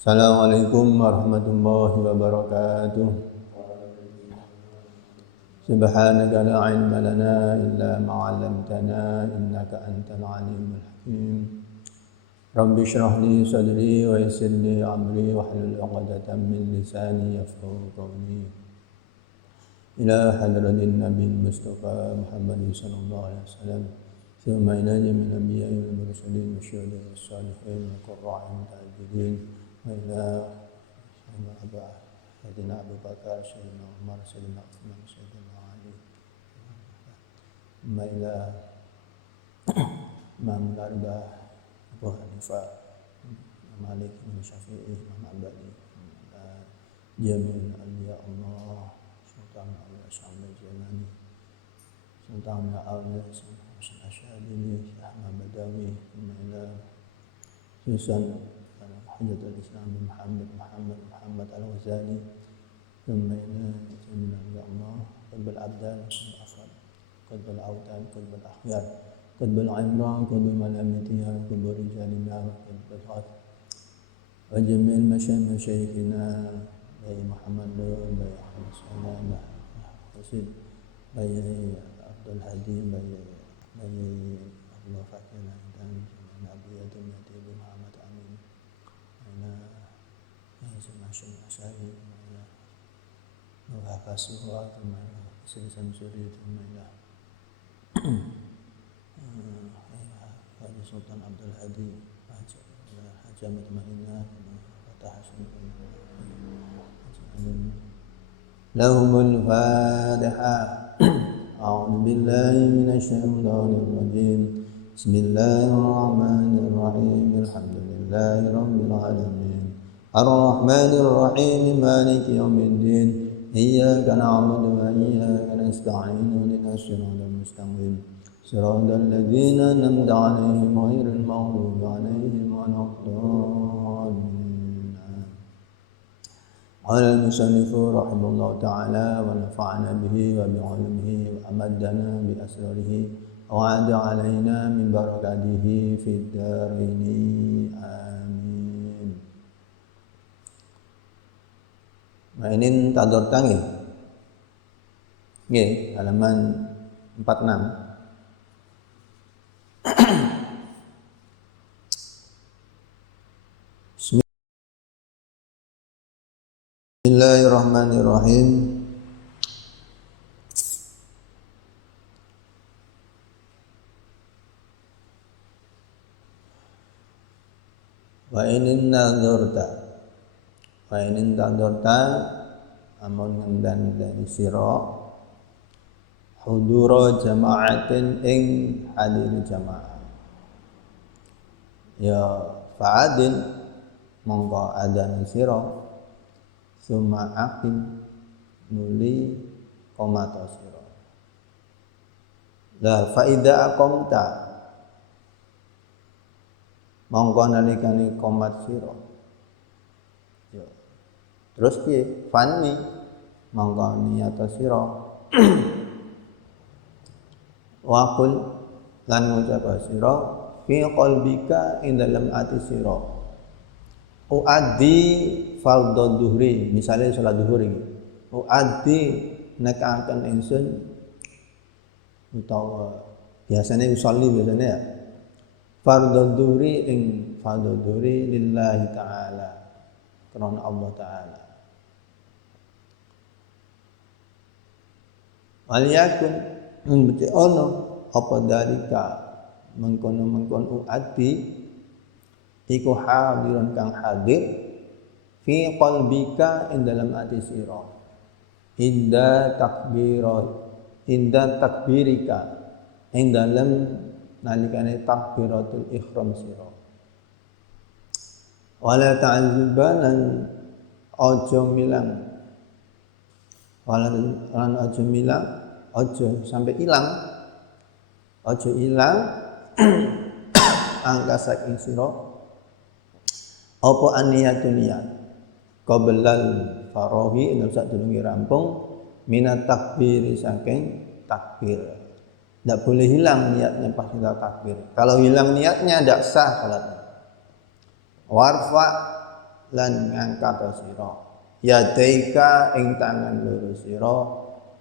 Assalamualaikum warahmatullahi wabarakatuh. Subhanaka la ilma lana illa ma 'allamtana innaka antal alimul hakim. Rabbi shrah li sadri wa yassir li amri wahlul 'uqdatam min lisani yafqahu qawli. Ila hadratin nabiyil mustafa Muhammad sallallahu alaihi wasallam. Thumma ila jami'il anbiya'i wal mursalin wasyuhada'i was salihin wa qurra'il mu'taqidin. وإلى سيدنا أبي بكر سيدنا عمر سيدنا عثمان سيدنا علي ثم إلى إمام الأربعة أبو حنيفة مالك بن شافعي إمام أحمد جميع أولياء الله سلطان الله شامل الجيلاني سلطان الله حسن الأشعري أحمد بدوي ثم إلى سوسن حجة الإسلام محمد الغزالي ثم إلى سيدنا الله قطب الأبدال قطب الأفراد قطب الأوتاد قطب الأخيار قطب العمران قطب الملامتية قطب رجالنا قطب الغاث وجميع مشايخنا بي محمد نور بي أحمد سلام حسين بي عبد الهادي بي الله فاكرنا dan Nabi Adam Nabi Muhammad Amin Masya Masyari Nuhafasuha Silisan Suri Haji Sultan Abdul Hadi Haji Ahmad Mahina Fatah Hasan Lahumul Fatiha A'udhu Billahi Minasyaitanir Rajim Bismillahirrahmanirrahim Alhamdulillahi Rabbil Alamin Ar-Rahmanir Rahim Maliki Yawmiddin Iyyaka na'budu wa iyyaka nasta'in Ihdinas siratal mustaqim Siratal ladzina an'amta 'alaihim ghairil maghdubi 'alaihim waladdallin Qala al-musannif rahimahullahu ta'ala wa nafa'ana bihi wa bi'ulumihi wa amaddana bi asrarihi wa 'ada 'alaina min barakatihi fid dharain. Mainin tador tangi. Nggih, halaman 46. Bismillahirrahmanirrahim. Wa inin tadorta amun ngendan dari sira hudura jama'atin ing hadir jamaah ya fa'adin mongko adan sira summa aqim nuli qomata sira la faida aqamta mongko nalikane qomat sira ya terus piye fani mongko niat sira waqul lan ngucap sira fi qalbika ing dalem ati sira uaddi fardhu dhuhri misale salat zuhur iki uaddi nekaken ingsun utawa biasane usolli biasane ya fardhu dhuhri ing fardhu dhuhri lillahi taala karena Allah taala waliyakun mesti ono apa dalika mengkono ati iku hadiran kang hadir fi qalbika ing dalam ati sira inda takbirika ing dalam nalikane takbiratul ihram sira wala ta'zubanan aja milang lan aja milang aja sampai ilang angka saking sira apa aniyatun niat qablal farahi ing sadurunge rampung minat takbir saking takbir. Tidak boleh hilang niatnya pas kita takbir. Kalau hilang niatnya tidak sah salatnya. Warfa lan ngangkat sira yadaika ing tangan loro sira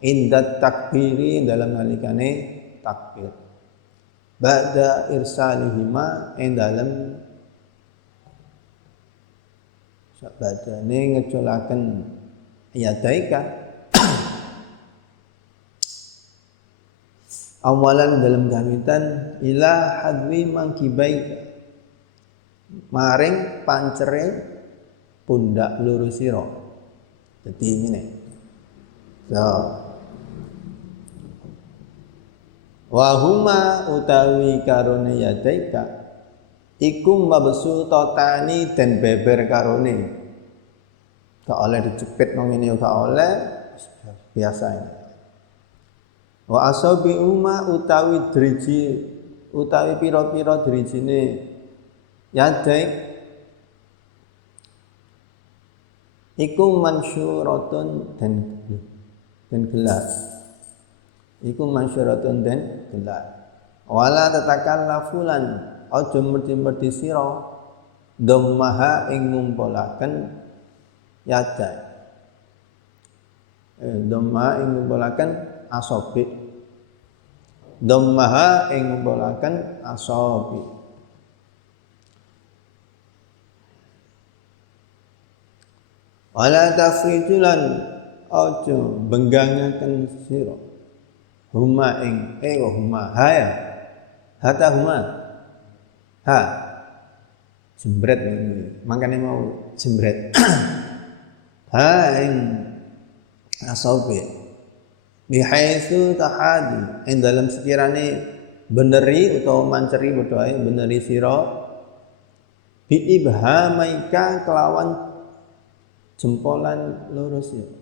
indat takbiri dalam nalikane takbir ba'da irsalihima ing dalam sabadane ngeculaken yadaika awalan dalam gawitan ila hadwi mangkibaika maring pancere pundak loro sira. Dadi ngene. So. Wa huma utawi karone yadaika iku mabsutatani den beber karone. Gak oleh dicepit nang ngene gak oleh biasa ini. Wa asabi umma utawi driji utawi pira-pira drijine yadaik iku mansyuratun dan gelar. Iku mansyuratun dan gelar. Wala tatakallafulan aja merti-merti sira dhammaha ing ngumpulaken yadaik. Dhammaha ing ngumpulaken asabi. Dhammaha ing ngumpulaken asabi. Wala tafrijulan aja benggangaken sira huma ing huma haya hata huma ha jembret makane mau jembret ha ing asabi bihaitsu tahadi ing dalam sekirane beneri utawa manceri padha ae beneri sira bi ibhamaika kelawan jempolan loro sira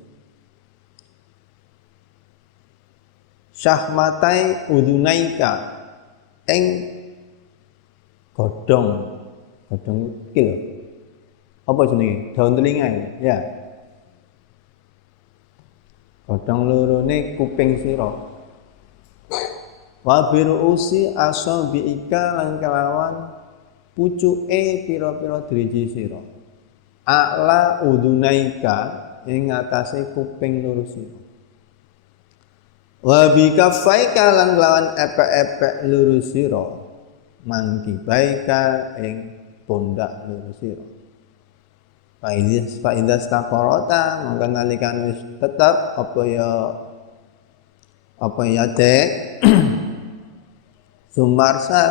syahmatai udunaika ing godhong iki lho apa jenenge daun telinga ya godhong lorone kuping sira wa birusi asabiika lan kelawan pucuke pira-pira driji sira a'la udunaika ing atase kuping loro sira wa bi kaffaika lan lawan epek-epek loro sira mangkibaika ing pundak loro sira fa idza staqarata mangka nalikan wis tetep apa ya dek sumarsa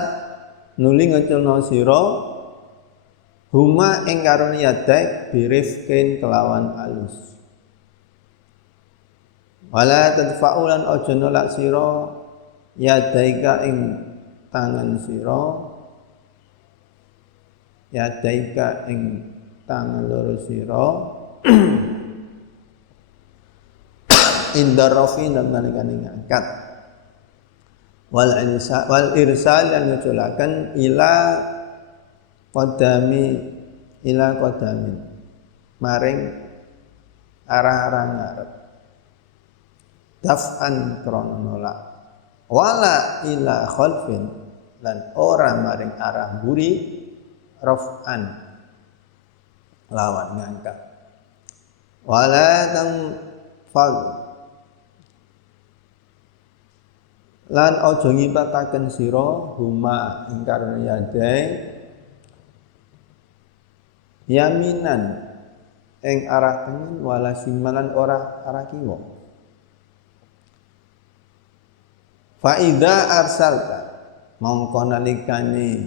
nuli ngeculno sira huma ing karone yadaik birifkin kelawan alus wala tadfa'ulan aja nolak sira yadaika ing tangan sira yadaika ing tangan loro sira indar rafi dan nalikane ngangkat wal irsal lan ngeculaken ila qadami maring arah-arah ngarep daf'an krana nolak wala ila khalfin lan ora maring arah mburi raf'an lawan ngangkat wala tanfal lan aja ngipataken sira huma ing karone yadai yaminan ing arah tengen wala simalan ora arah kiwa Fa idza arsalta mongko nalikane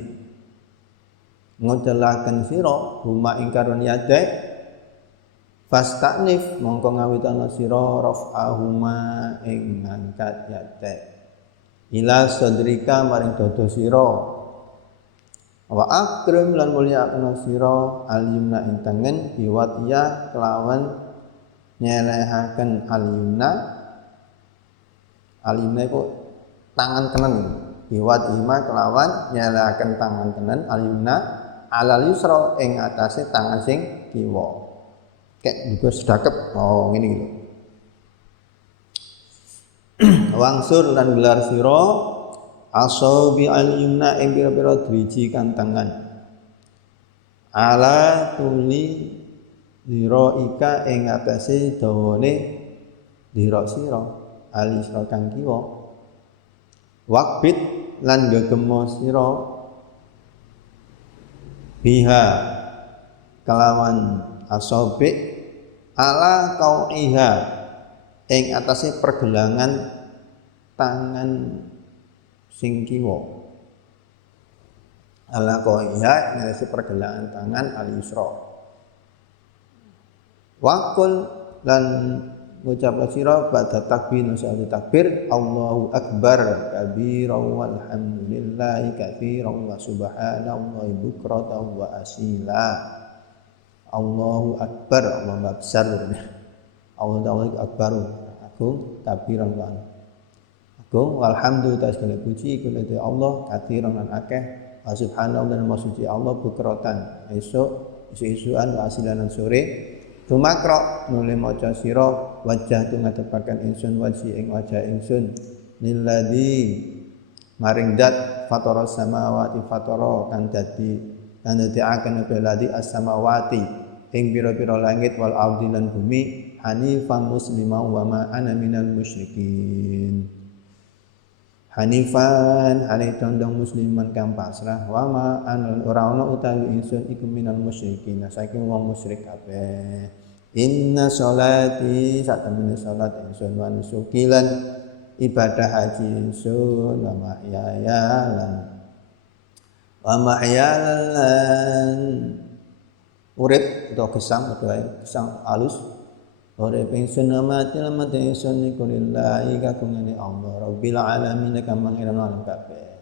ngudelaken sira huma ing karuniyate fastanif mongko ngawitana sira raf'ahuma ing ngangkat yate ila sadrika maring dada sira wa akrim lan mulyakna sira alyumna ing tengen biwatiya kelawan nyelehaken alyumna iku tangan kanan biwatiha kelawan nyelehaken tangan kanan alyumna alal yusra ing atase tangan sing kiwa kek juga sedakep oh ngene iki wangsur lan gelar sira asabi al-yumna ing pira-pira driji kan tangan ala tuli diraika ing atase dawane dira sira alisra kang kiwa waqbit lan gegemo sira biha kelawan asabi ala qau'iha ing atase pergelangan tangan sing kiwa ala qau'iha ing atase pergelangan tangan al-yusra waqul lan ngucap sira ba'da takbir nusyati takbir Allahu akbar kabiran walhamdulillahi katsiran wa subhanallahi bukratan wa asila Allahu akbar Allahu besar Allahu akbar agung kabiran wa agung walhamdulillah segala puji kepada Allah katsiran lan akeh wa subhanallah dan maksudi Allah bukratan isu-isuan wa asilan sore tumakra nuli maca sira wajah tu ngadepaken ingsun wajhi ing wajah ingsun lilladzi maring dat fatara samawati fatara kang dadi akan beladi as-samawati ing pira-pira langit wal ardi lan bumi hanifan musliman wa ma ana minal musyrikin hanifan hale condong musliman kang pasrah wa ma ana ora ana utawi ingsun iku minal musyrikin saking wong musyrik kabeh inna sholati satemene salat ingsun wa nusuki lan ibadah haji ingsun wa mahyalan urip utawa gesang alus urip ingsun mati ingsun iku lillahi kagungane Allah rabbil alamin kang pangeran alam kabeh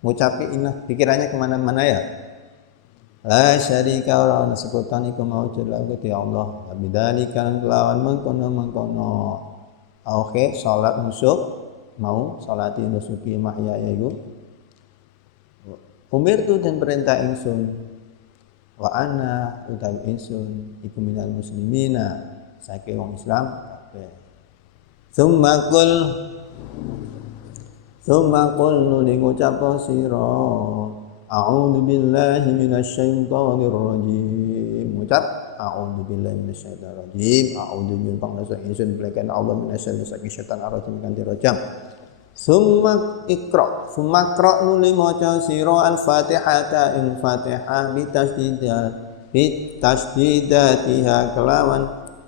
ngucapi inah pikirannya kemana-mana ya la syarika ora ana sekutan iku maujud lahu ti Allah bidzalika kelawan mengkono oke salat nusuk mau salati nusuki mahya iku umir tu dan perintah ingsun wa ana utawi ingsun iku minal muslimina saking wong Islam kabeh summa qul nuli ngucap sira a'udzu billahi minasy syaithanir rajim ngucap a'udzu billahi minasy syaithanir rajim a'udzu billahi pangdasa ingsun belekan Allah minasy syaitanir rajim kanthi rajam summa qra nuli maca sira al-fatihata ing fatihah bitasdidatiha kelawan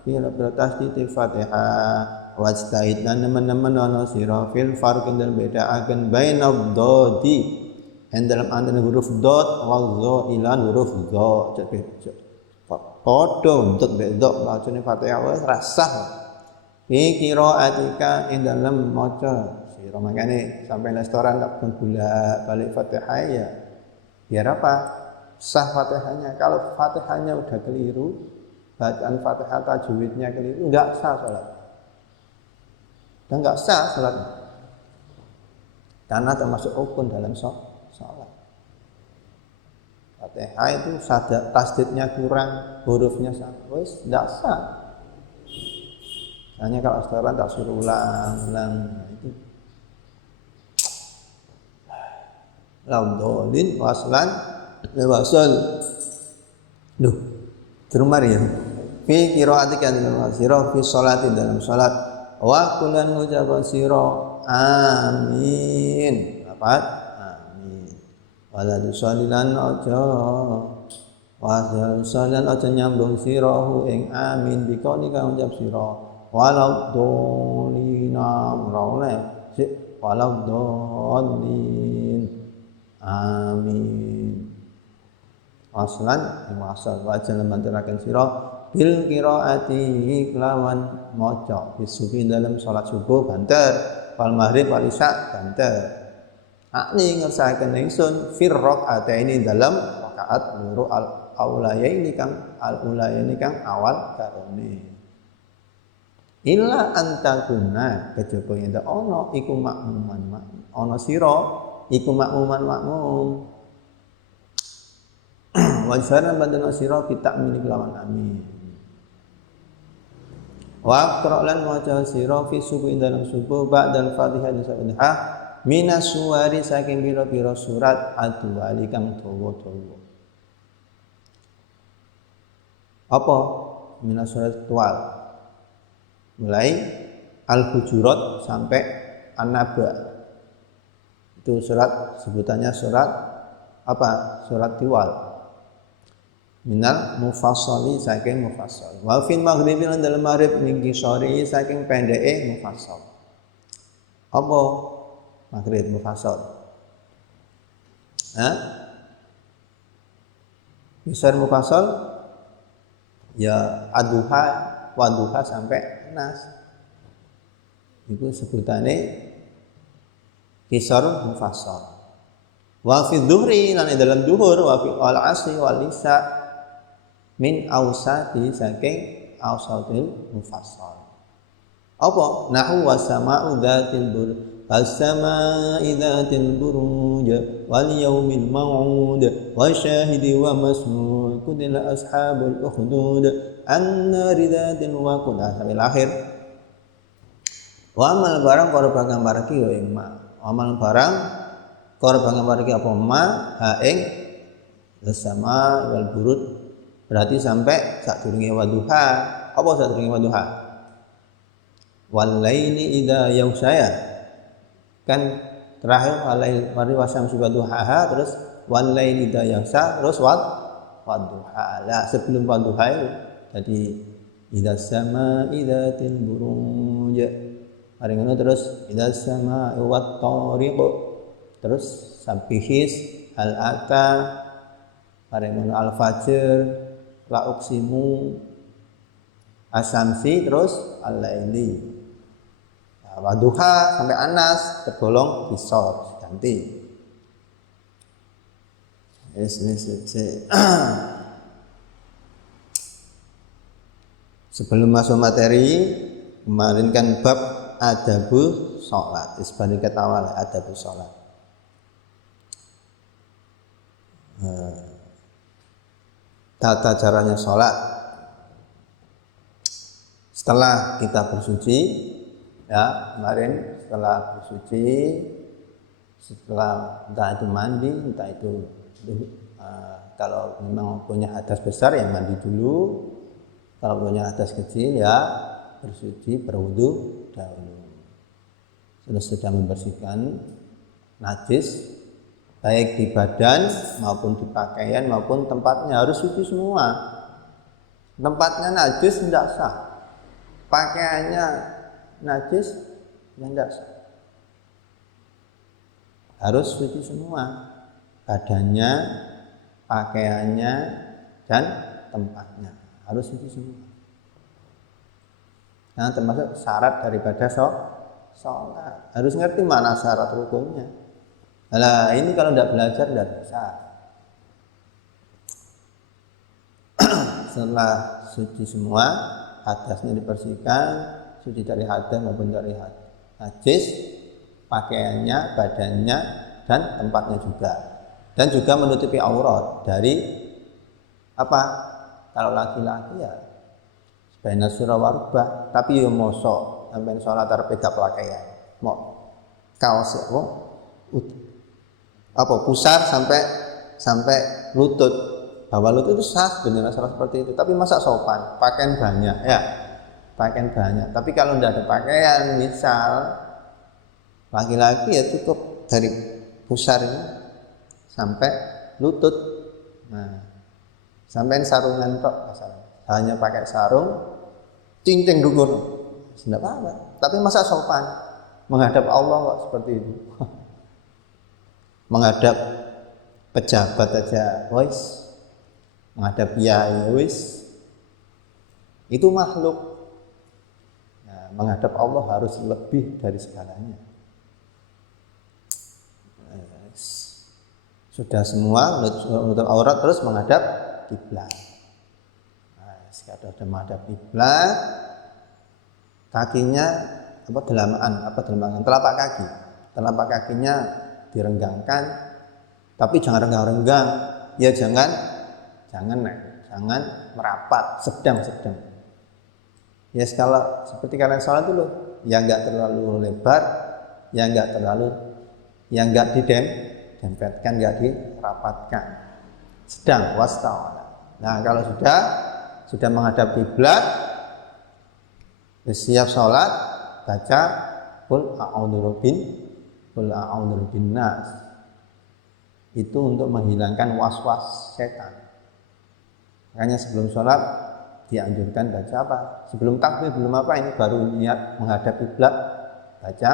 pira-pira tasdid fatihah wajtahid lan nemen-nemen ana sira fil farq dan bedaaken bainad dodi dalam antara huruf dot wal dha ilan huruf dha padha untuk bedok bacane fatihah wis rasah fi qiraatika ing dalem maca sira makane sampai restoran tak bolak balik fatihah ya biar apa sah fatihahnya kalau fatihahnya udah keliru bacaan fatihah tajwidnya keliru enggak sah salat dan enggak sah salat karena termasuk rukun dalam salat fatihah itu tasdidnya kurang hurufnya sama wis enggak sah hanya kalau restoran tak suruh ulang itu laudolin waslan wasal duh terumar ya fi qiraatika dalam sira fi sholati dalam salat wa kulan ngucap sira amin apa amin wala tusallilan aja wasallan aja nyambung sira ing amin bikoni kang ngucap sira walau dolina ora oleh sik waladdallin. Amin. Aslan wasal wajal mantaraken sira bil qiraati kelawan maca bisubi dalam salat subuh banter wal maghrib wal isya banter. Akni ngersaken ingsun fir rakaataini dalam rakaat loro al aulayaini kang awal karone. Illa antakuna kejaba yen ana iku makmuman ana sira iku makmuman makmum. Wajarna bandana sira kita milik lawan amin. Wa qra lan maca sira fi subuh dalam subuh ba'dal Fatihah di Fatihah minas suwari saking pira-pira surat adwali kang dawa-dawa. Apa minas surat tual? Mulai Al-Hujurat sampai An-Naba. Itu surat sebutannya surat apa? Surat tiwal. Minal mufassali saking mufassal. Wa fil maghribi lan dalam maghrib min qisari saking pendeke mufassal. Apa maghrib mufassal? Qisar mufassal ya ad-duha wa duha sampai nas. Itu sebutane qisar mufassal. Wa fi dhuhri lan dalam duhur wa fi al-asri wal isya min ausati saking ausatil mufassal. Apa nahu wasama'u dzatil buruj was-sama'i dzatil buruj wal yaumil maw'ud wa syahidi wa masmud kudila ashabul ukhdud an-nari dzatil waqud sampai akhir. Wa amal barang korban gambar iki ya ing ma. Amal barang korban gambar iki apa ma ha ing sama wal buruj. Berarti sampai sadurunge wadduha. Apa sadurunge wadduha? Wal laili idza yaghsha. Kan terakhir wal wasyamsi wadduha terus wal laili idza yaghsha terus wadduha. Lah sebelum wadduha itu jadi idza sama idzatil buruj. Hari ngono terus idza sama wat tariq. Terus sabbihis al ata. Hari ngono al fajr la uqsimu asamsi terus al-laili. Nah, wadduha sampai anas tergolong qisar ganti. Sebelum masuk materi kemarin kan bab adabu sholat. Isbani kata awal adabu sholat. Tata caranya sholat. Setelah kita bersuci, ya kemarin setelah bersuci, setelah entah itu mandi, entah itu kalau memang punya hadas besar ya mandi dulu, kalau punya hadas kecil ya bersuci berwudu dahulu. Sudah membersihkan najis baik di badan maupun di pakaian maupun tempatnya harus suci semua. Tempatnya najis tidak sah, pakaiannya najis tidak sah. Harus suci semua, badannya, pakaiannya dan tempatnya harus suci semua. Nah, termasuk syarat daripada sholat. Harus ngerti mana syarat rukunnya. Nah, ini kalau tidak belajar tidak bisa. Setelah suci semua, hadasnya dibersihkan, suci dari hadas maupun dari najis, pakaiannya, badannya, dan tempatnya juga. Dan juga menutupi aurat dari apa? Kalau laki-laki ya sebaiknya surah warubah, tapi ya mosok sampai sholat terpegang pakaian, mau kaos ya, apa pusar sampai lutut. Bawah lutut itu sah benar salah seperti itu. Tapi masa sopan, pakaian banyak ya, pakaian banyak. Tapi kalau tidak ada pakaian, misal laki-laki ya cukup dari pusar ini sampai lutut. Nah, sampai sarungan kok masalah. Hanya pakai sarung, cincin dukur, tidak apa-apa. Tapi masa sopan, Menghadap Allah kok seperti itu. Menghadap pejabat aja, wis. Menghadap kiai, wis. Itu makhluk. Nah, menghadap Allah harus lebih dari segalanya. Sudah semua menutup aurat terus menghadap kiblat. Nah, kalau sudah menghadap kiblat, kakinya telapak kakinya direnggangkan, tapi jangan renggang-renggang. Ya jangan merapat, sedang. Ya kalau seperti kalian sholat dulu, yang enggak terlalu lebar, yang enggak didempetkan, enggak dirapatkan, sedang wastawa. Nah kalau sudah menghadap kiblat, siap sholat, baca qul a'udzu birabbin nas. Itu untuk menghilangkan was-was setan. Makanya sebelum sholat dianjurkan baca apa? Sebelum takbir, belum apa, ini baru niat menghadap kiblat, baca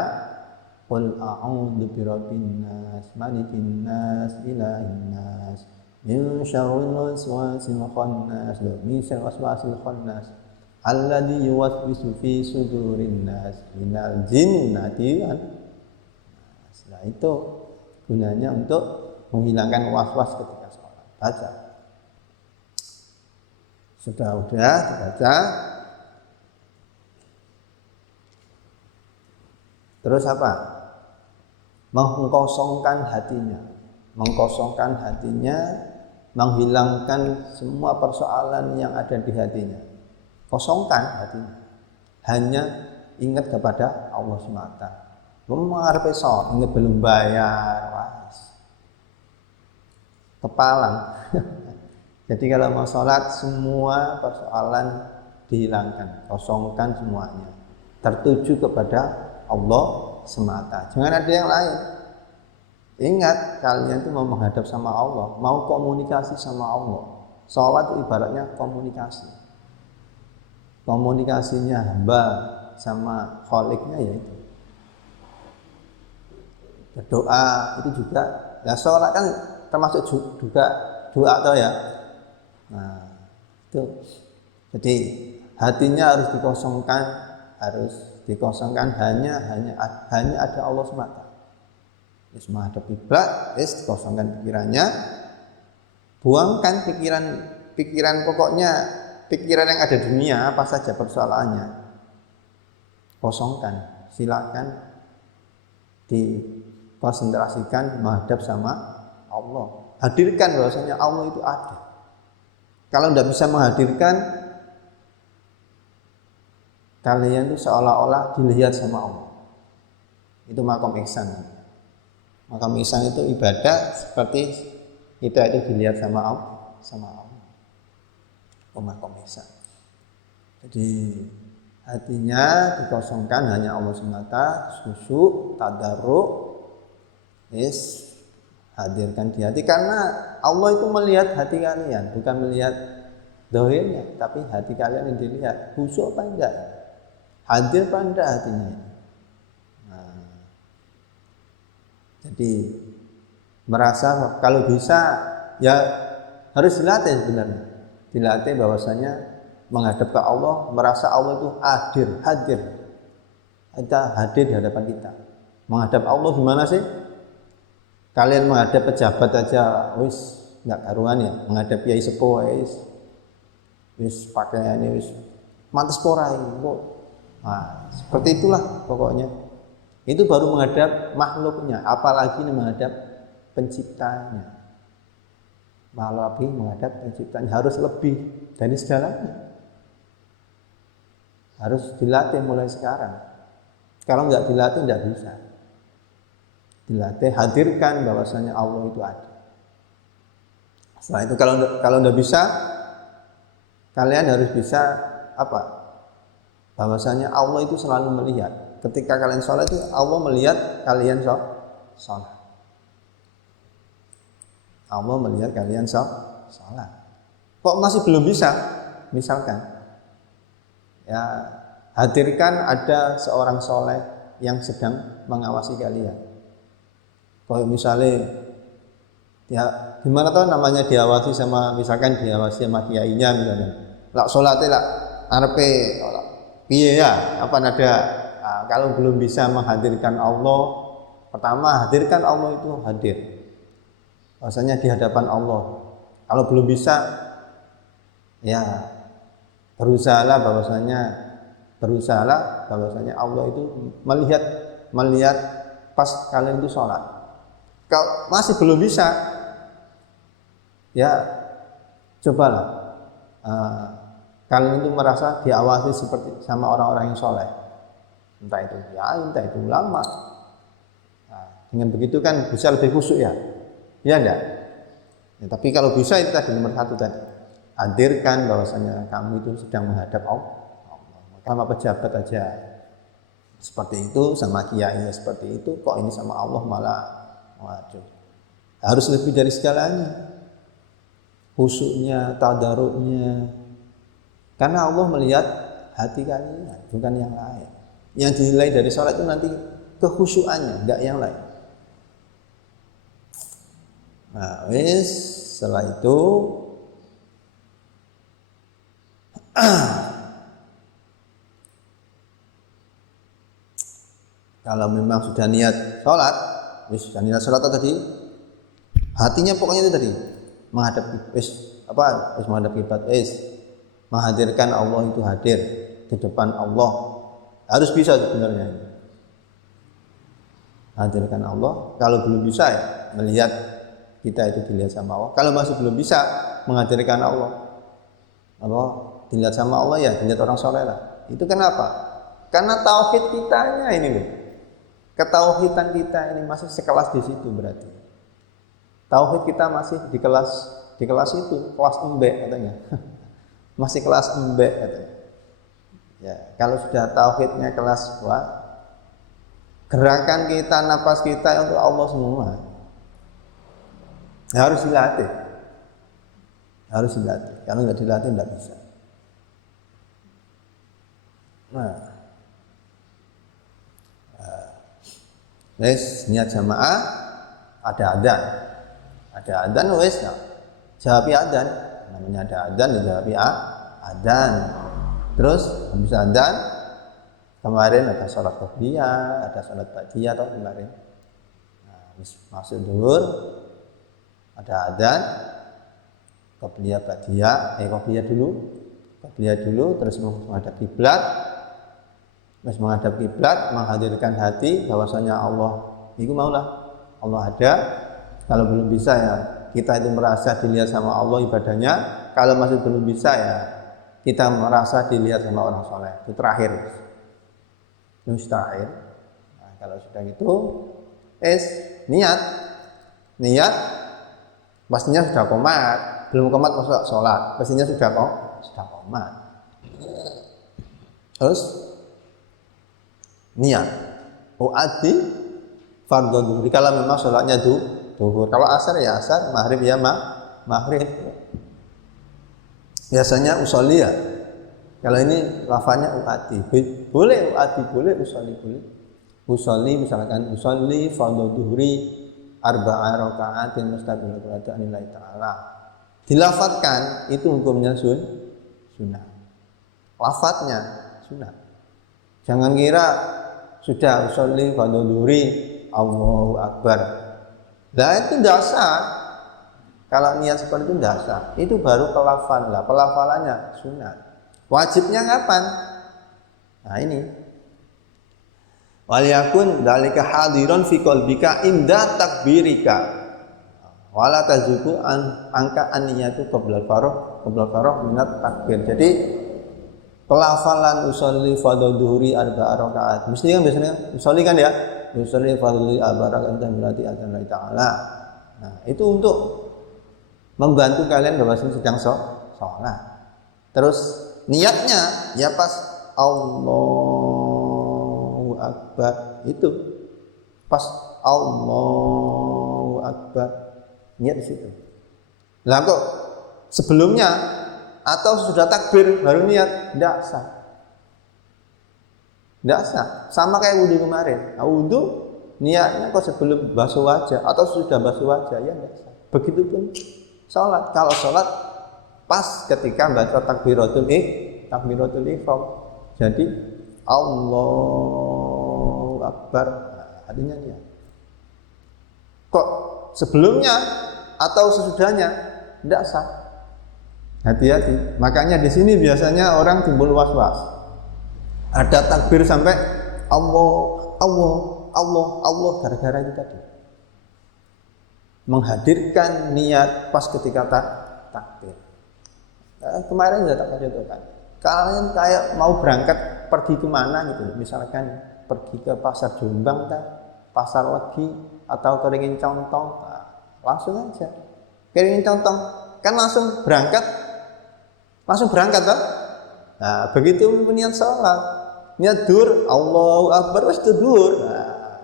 qul a'udzu birabbin nas, malikin nas, ilahin nas, min syarril waswasil khannas, alladzi yuwaswisu fi sudurin nas minal jinnati wan nas. Nah, itu gunanya untuk menghilangkan was-was ketika sholat. Baca. Sudah dibaca. Terus apa? Mengkosongkan hatinya, menghilangkan semua persoalan yang ada di hatinya. Kosongkan hatinya. Hanya ingat kepada Allah semata. Mengarep esok, ingat belum bayar, kepalang. Jadi kalau mau sholat, semua persoalan dihilangkan, kosongkan semuanya, tertuju kepada Allah semata. Jangan ada yang lain. Ingat, kalian itu mau menghadap sama Allah, mau komunikasi sama Allah. Sholat ibaratnya komunikasinya hamba sama Kholiknya, yaitu berdoa. Itu juga, ya sholat kan termasuk juga doa atau ya. Nah, itu jadi hatinya harus dikosongkan, hanya ada Allah semata. Wis menghadap kiblat, wis dikosongkan pikirannya, buangkan pikiran pokoknya, pikiran yang ada dunia apa saja persoalannya, kosongkan. Silakan dikonsentrasikan menghadap sama Allah. Hadirkan bahwasanya Allah itu ada. Kalau tidak bisa menghadirkan, kalian itu seolah-olah dilihat sama Allah. Itu maqam ihsan. Maqam ihsan itu ibadah seperti kita itu dilihat sama Allah. Maqam ihsan. Jadi hatinya dikosongkan, hanya Allah semata, khusyuk, tadarruk, hadirkan di hati, karena Allah itu melihat hati kalian, bukan melihat dohirnya, tapi hati kalian yang dilihat. Khusyuk apa enggak? Hadir apa enggak hatinya? Nah, jadi merasa kalau bisa, ya harus dilatih sebenarnya. Dilatih bahwasanya menghadap ke Allah, merasa Allah itu hadir. Kita hadir di hadapan kita. Menghadap Allah gimana sih? Kalian menghadap pejabat aja, wis nggak karuan ya. Menghadap kiai sepuh, wis pakaiannya wis mantes porai. Nah, seperti itulah pokoknya. Itu baru menghadap makhluknya, apalagi menghadap penciptanya. Apalagi menghadap penciptanya, harus lebih dari segalanya. Harus dilatih mulai sekarang. Kalau nggak dilatih nggak bisa. Dilatih, hadirkan bahwasanya Allah itu ada. Setelah itu kalau nggak bisa, kalian harus bisa apa? Bahwasanya Allah itu selalu melihat. Ketika kalian sholat itu Allah melihat kalian sholat. Allah melihat kalian sholat. Kok masih belum bisa? Misalkan, ya hadirkan ada seorang soleh yang sedang mengawasi kalian. Kalau misalnya ya gimana tuh namanya diawasi sama misalkan diawasi sama kiainya misalnya. Lak salate lak arepe piye ya? Apa nada kalau belum bisa menghadirkan Allah, pertama hadirkan Allah itu hadir. Bahwasanya di hadapan Allah. Kalau belum bisa ya berusahalah bahwasanya Allah itu melihat pas kalian itu sholat. Kalau masih belum bisa, ya cobalah kalian itu merasa diawasi seperti sama orang-orang yang soleh, entah itu ya, entah itu ulama. Nah, dengan begitu kan bisa lebih khusyuk ya enggak? Ya, tapi kalau bisa itu tadi nomor 1 tadi, hadirkan bahwasanya kamu itu sedang menghadap Allah. Sama pejabat aja seperti itu, sama kiai seperti itu, kok ini sama Allah malah waduh. Harus lebih dari segalanya. Khusyuknya, tadaruknya. Karena Allah melihat hati kalian, bukan yang lain. Yang dinilai dari sholat itu nanti kekhusyukannya, enggak yang lain. Nah, setelah itu kalau memang sudah niat sholat, sudah niat sholat tadi, hatinya pokoknya itu tadi menghadap menghadap kiblat, menghadirkan Allah itu hadir di depan Allah, harus bisa sebenarnya. Hadirkan Allah, kalau belum bisa ya melihat kita itu dilihat sama Allah. Kalau masih belum bisa menghadirkan Allah, dilihat sama Allah ya dilihat orang soleh lah. Itu kenapa? Karena tauhid kitanya ini loh. Ketauhidan kita ini masih sekelas di situ berarti. Tauhid kita masih di kelas itu, kelas embek katanya. Masih kelas embek katanya. Ya, kalau sudah tauhidnya kelas gerakan kita, napas kita untuk Allah semua. Harus dilatih. Kalau nggak dilatih nggak bisa. Niat jamaah, ada adzan jawab adzan, namanya ada adzan ya jawab adzan. Terus habis adzan kemarin ada sholat qobliyah, ada sholat ba'diyah atau kemarin. Masuk zuhur ada adzan, qobliyah ba'diyah, qobliyah dulu terus menghadap kiblat. Menghadap kiblat, menghadirkan hati bahwasanya Allah itu maulah Allah ada. Kalau belum bisa ya kita itu merasa dilihat sama Allah ibadahnya. Kalau masih belum bisa ya kita merasa dilihat sama orang soleh. Itu terakhir. Nah, kalau sudah gitu niat pastinya sudah qomat. Belum qomat masuk sholat, pastinya sudah qomat. Terus niat u'addi fardhu dhuhri, kalau memang sholatnya zuhur. Kalau asar ya asar, maghrib ya maghrib. Biasanya usolli ya. Kalau ini lafaznya u'addi. Boleh u'addi, boleh usolli, boleh. Usolli misalkan usolli fardhu dhuhri arba'a raka'atin mustaqbil lillahi ta'ala. Dilafadzkan itu hukumnya sunnah. Lafadznya sunnah. Jangan kira sudah usolli fardhu dhuhri Allahu Akbar. Nah itu dasar. Kalau niat seperti itu dasar. Itu baru pelafal lah. Pelafalannya sunat. Wajibnya kapan? Nah ini. Wal yakun dzalika hadiran fi qalbika inda takbirika. Wala tazuku angka aniyatu qabla faragh minat takbir. Jadi pelafalan usolli fardhu dhuhri arba'a rakaat. Mesti kan biasanya usolli kan ya. Usolli fardhu arba'a rakaat berarti adzan ta'ala. Nah, itu untuk membantu kalian bahwasanya sedang sholat. Terus niatnya ya pas Allahu Akbar itu. Pas Allahu Akbar niat di situ. Lah kok sebelumnya atau sudah takbir baru niat, tidak sah. Tidak sah. Sama kayak wudhu kemarin. Nah, wudhu niatnya kok sebelum basuh wajah atau sudah basuh wajah, ya tidak sah. Begitupun sholat. Kalau sholat pas ketika baca takbiratul ihram. Jadi Allahu Akbar. Nah, artinya niat. Kok sebelumnya atau sesudahnya tidak sah. Hati-hati. Makanya di sini biasanya orang timbul was-was. Ada takbir sampai Allah gara-gara itu tadi. Menghadirkan niat pas ketika takbir. Kemarin sudah tak contohkan. Kalian kayak mau berangkat pergi kemana gitu, misalkan pergi ke pasar Jombang, pasar Wagi, atau Keringin Contong, langsung aja. Keringin Contong kan langsung berangkat kan? Nah, begitu niat sholat. Niat dur, Allahu Akbar, wis dur. Nah,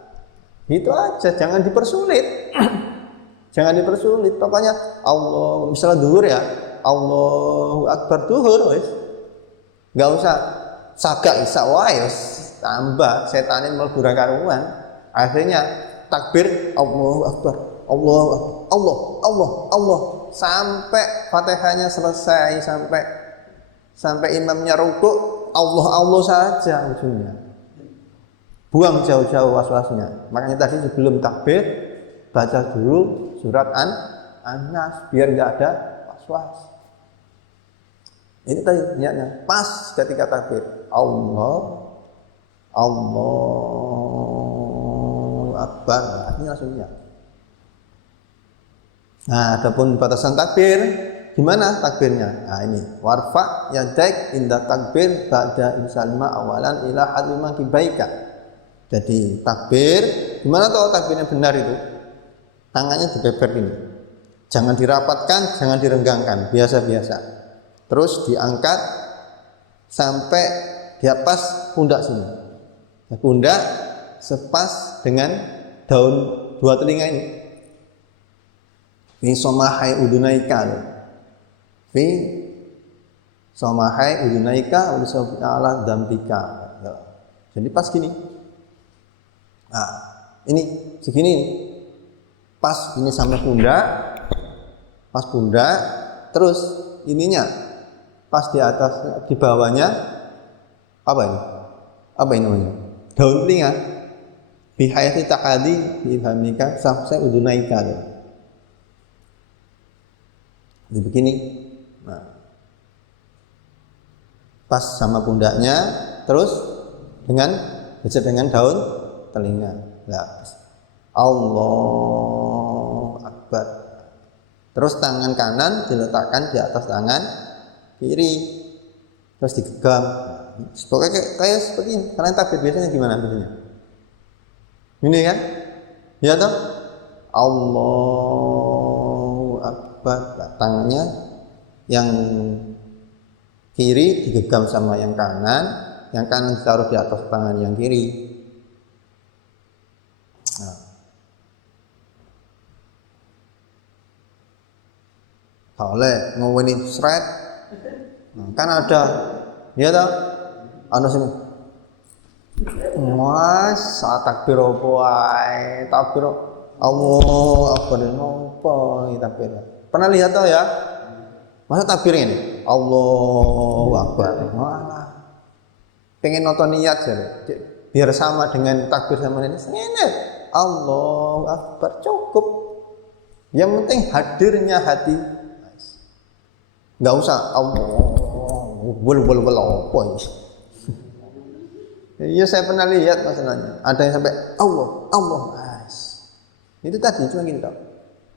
gitu aja, jangan dipersulit. Jangan dipersulit. Pokoknya Allah, misalnya duhur ya, Allahu Akbar duhur wis. Enggak usah sagak isa wae wis, tambah setanin mlebu karuan. Akhirnya takbir Allahu Akbar. Allah sampai Fatihahnya selesai, sampai imamnya rukuk, Allah saja ujungnya. Buang jauh-jauh was-wasnya. Makanya tadi sebelum takbir baca dulu surat An-Nas biar nggak ada was-was. Ini tadi niatnya pas ketika takbir. Allahu Akbar. Ini langsung niat. Nah, adapun batasan takbir, gimana takbirnya? Nah, ini warfa yadaik inda takbir ba'da insalma awalan ila hadima kibaika. Jadi takbir, gimana tahu takbirnya benar itu? Tangannya dibeber ini. Jangan dirapatkan, jangan direnggangkan, biasa-biasa. Terus diangkat sampai di atas pundak sini. Pundak sepas dengan daun dua telinga ini. Fi somahai udunaika. Fi somahai udunaika wa ala dambika. Jadi pas gini. Nah, ini segini. Pas ini sampai pundak. Pas pundak, terus ininya pas di atas, di bawahnya apa ini? Apa ini namanya? Daun telinga. Bihayati taqadi bihamika sampai udunaika. Jadi begini, nah, pas sama pundaknya, terus dengan daun telinga. Nah, Allahu Akbar. Terus tangan kanan diletakkan di atas tangan kiri, terus digenggam. Pokoknya kayak seperti ini. Kalian takbir biasanya gimana biasanya? Ini kan? Ya toh? Allahu Akbar. Tangannya yang kiri digenggam sama yang kanan ditaruh di atas tangan yang kiri. Nah. Boleh ngomongin seret, kan ada, ya toh, anu sini. Mas, takbir apa ae? Takbir Allah Akbar apa iki takbir. Pernah lihat toh ya? Masa takbir ini? Allahu Akbar. Wah. Pengen nonton niat jadi. Biar sama dengan takbir sama ini. Ngene. Allahu Akbar cukup. Yang penting hadirnya hati. Enggak usah Allah. Bol apa ini? Iya saya pernah lihat masalahnya. Ada yang sampai Allah. Itu tadi cuma gini toh.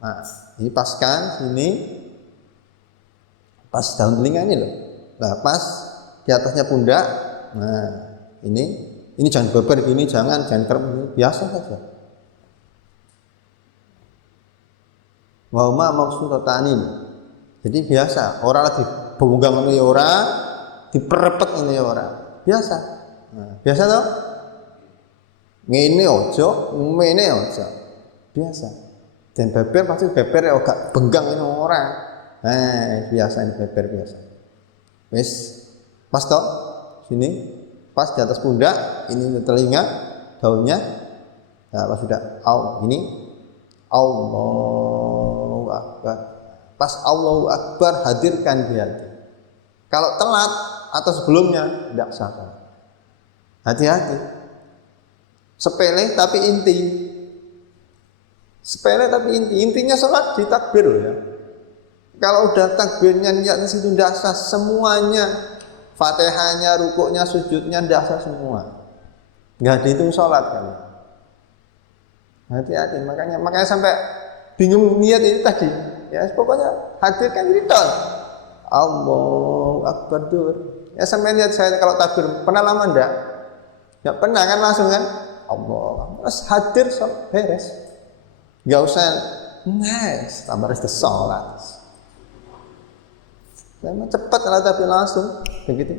Nah, dipaskan sini pas daun telinga ini loh. Nah, pas di atasnya pundak. Nah, ini jangan beber gini, jangan kerem, biasa saja. Wa ma maksudatanin. Jadi biasa, orang lagi bonggang ini orang, diperepet ini orang. Biasa. Nah, biasa toh? Ngene ojo, ngene ojo. Biasa. Dan beber pasti beber ya agak benggang ini orang. Nah, biasa ini beber biasa. Wis, pas toh? Sini pas di atas pundak, ini telinga, daunnya. Nah, pas sudah ini Allahu Akbar. Pas Allahu Akbar hadirkan di hati. Kalau telat atau sebelumnya tidak sah. Hati-hati. Sepele tapi inti. Sepele tapi inti. Intinya sholat di takbir ya. Kalau udah takbirnya niatnya situ tidak sah semuanya. Fatihahnya, rukuknya, sujudnya tidak sah semua. Nggak dihitung sholat kan. Hati-hati. Makanya sampai bingung niat itu tadi. Ya pokoknya hadirkan diri dong. Allahu Akbar dur. Ya sampai niat saya kalau takbir pernah lama enggak? Enggak pernah kan langsung kan? Allah. Terus hadir beres. Enggak usah nice, tambah sholat. Memang cepat lah tapi langsung begitu.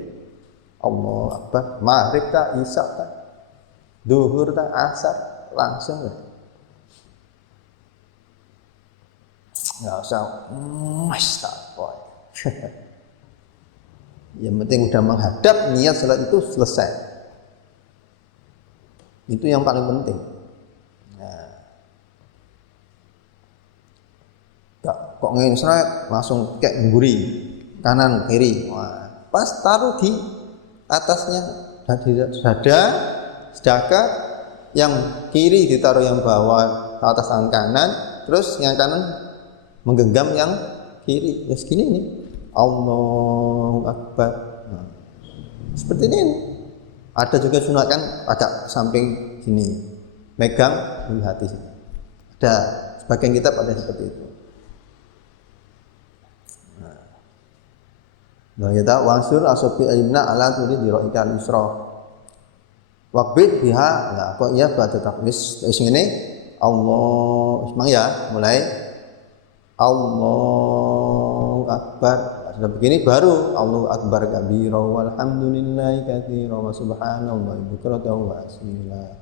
Allahu Akbar, maghrib tak, isya tak, duhur tak, asar langsung lah. Enggak usah tak boy. Yang penting udah menghadap niat salat itu selesai. Itu yang paling penting. Nah, kok ngesret langsung kayak ngguri kanan kiri. Wah, pas taruh di atasnya dada sedangkan yang kiri ditaruh yang bawah ke atas tangan kanan, terus yang kanan menggenggam yang kiri. Ya segini nih. Allahu Akbar. Nah, seperti ini. Ada juga sunatkan agak samping sini. Megang di hati. Ada sebagian kitab ada seperti itu. Nah, kita wansur asobi alimna ala tuli diroikal isra. Waqbid biha, nah kok iya baca takbis. Terus ini Allah, semang ya, mulai Allahu Akbar. Sudah begini baru Allahu Akbar kabira walhamdulillahi katsira wa subhanallahi bukratan wa asila.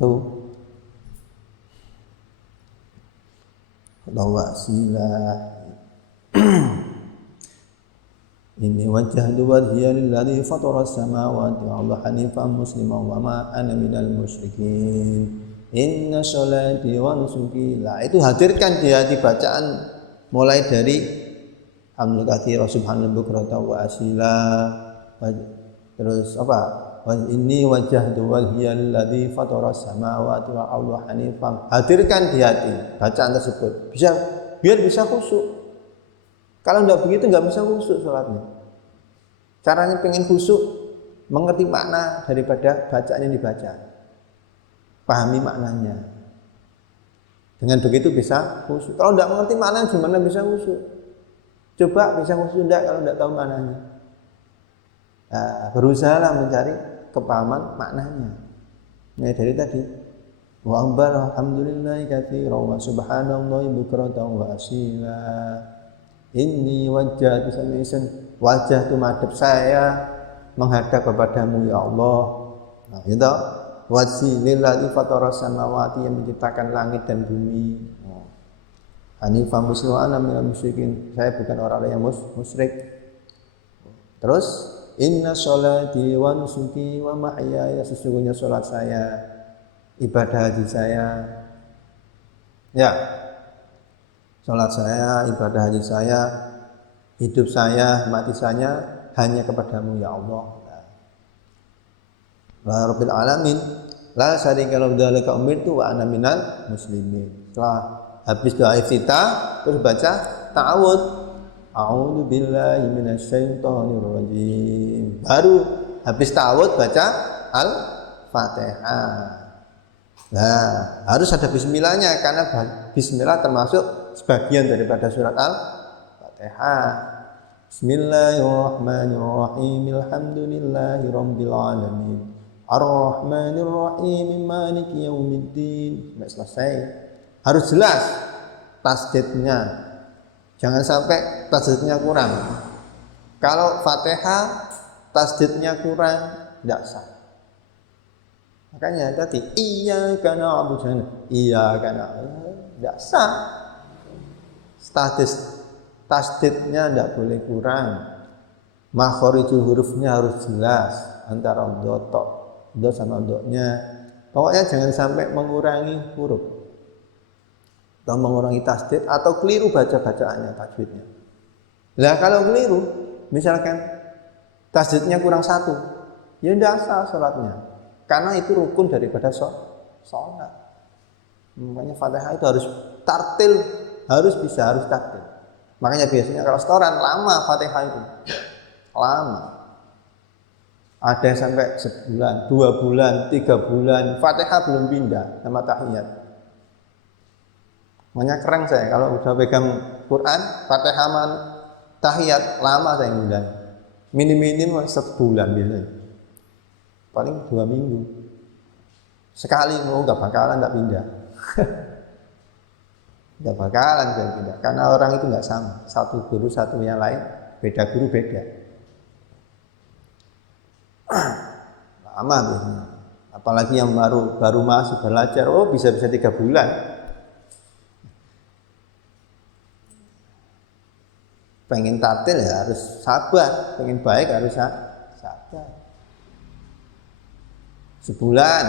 Tuh. Allahu asila. Inni wajjahtu wajhiya lilladzi fatara as-samawati wal arda hanifan musliman wa ma ana minal musyrikin. Inna sholati wa nusuki. Lah itu hadirkan di hati bacaan mulai dari Hamdul katsira subhanal bukrata wa asila. Terus apa? Wa inni wajjahtu wajhiya lilladzi fatara as-samawati wal arda hanifan. Hadirkan di hati bacaan tersebut. Biar bisa khusyuk. Kalau enggak begitu enggak bisa khusyuk salatnya. Caranya pengen khusyuk, mengerti makna daripada bacaan yang dibaca. Pahami maknanya. Dengan begitu bisa khusyuk. Kalau enggak mengerti maknanya gimana bisa khusyuk? Coba bisa khusyuk enggak kalau enggak tahu maknanya. Nah, berusahalah mencari kepahaman maknanya. Nah, dari tadi wa alhamdulillahi katsira wa subhanallahi bukratan wa asila. Inni wajjahtu sami'an wajah itu madhab saya menghadap kepadamu ya Allah. Nah, itu wajhilladzi fatara samawati yang menciptakan langit dan bumi. Hanifan musliman minal musyrikin. Saya bukan orang yang musyrik. Terus inna sholati wa nusuki wa mahyaya, sesungguhnya salat saya, ibadah haji saya. Ya. Salat saya, ibadah haji saya, hidup saya, mati saya hanya kepadamu ya Allah. La rabbil alamin, la syarika lahu dzalika umirtu wa ana minal muslimin. Setelah habis doa iftitah terus baca ta'awudz. A'udzu billahi minasyaitonir rajim. Baru habis ta'awudz baca Al-Fatihah. Nah, harus ada bismillahnya karena bismillah termasuk sebagian daripada surat Al-Fatihah. Bismillahirrahmanirrahim. Alhamdulillahi rabbil alamin. Ar-Rahmanir Rahim. Maliki yaumiddin. Sampai selesai. Harus jelas tasdidnya. Jangan sampai tasdidnya kurang. Kalau Fatihah tasdidnya kurang, tidak sah. Makanya tadi iyyaka na'budu, iyyaka na'budu, tidak sah. Tasdidnya tidak boleh kurang. Makhorijul hurufnya harus jelas. antara dot sama dotnya. Pokoknya jangan sampai mengurangi huruf atau mengurangi tasdid atau keliru bacaannya tajwidnya. Lah kalau keliru, misalkan tasdidnya kurang 1, ya tidak sah sholatnya, karena itu rukun daripada sholat. Makanya Fatihah itu harus tartil, harus tartil. Makanya biasanya kalau setoran lama Fatihah itu, lama. Ada yang sampai sebulan, 2 bulan, 3 bulan, Fatihah belum pindah sama tahiyat. Makanya keren saya kalau udah pegang Quran, Fatihah sama tahiyat lama saya pindah. Minim sebulan biasanya. Paling 2 minggu. Sekali mau nggak bakalan nggak pindah. Nggak bakalan saya pindah. Karena orang itu nggak sama. Satu guru satu yang lain, beda guru beda. Lama biasanya. Apalagi yang baru masuk belajar, bisa 3 bulan. Pengen tatil ya harus sabar, pengen baik harus sabar. Sebulan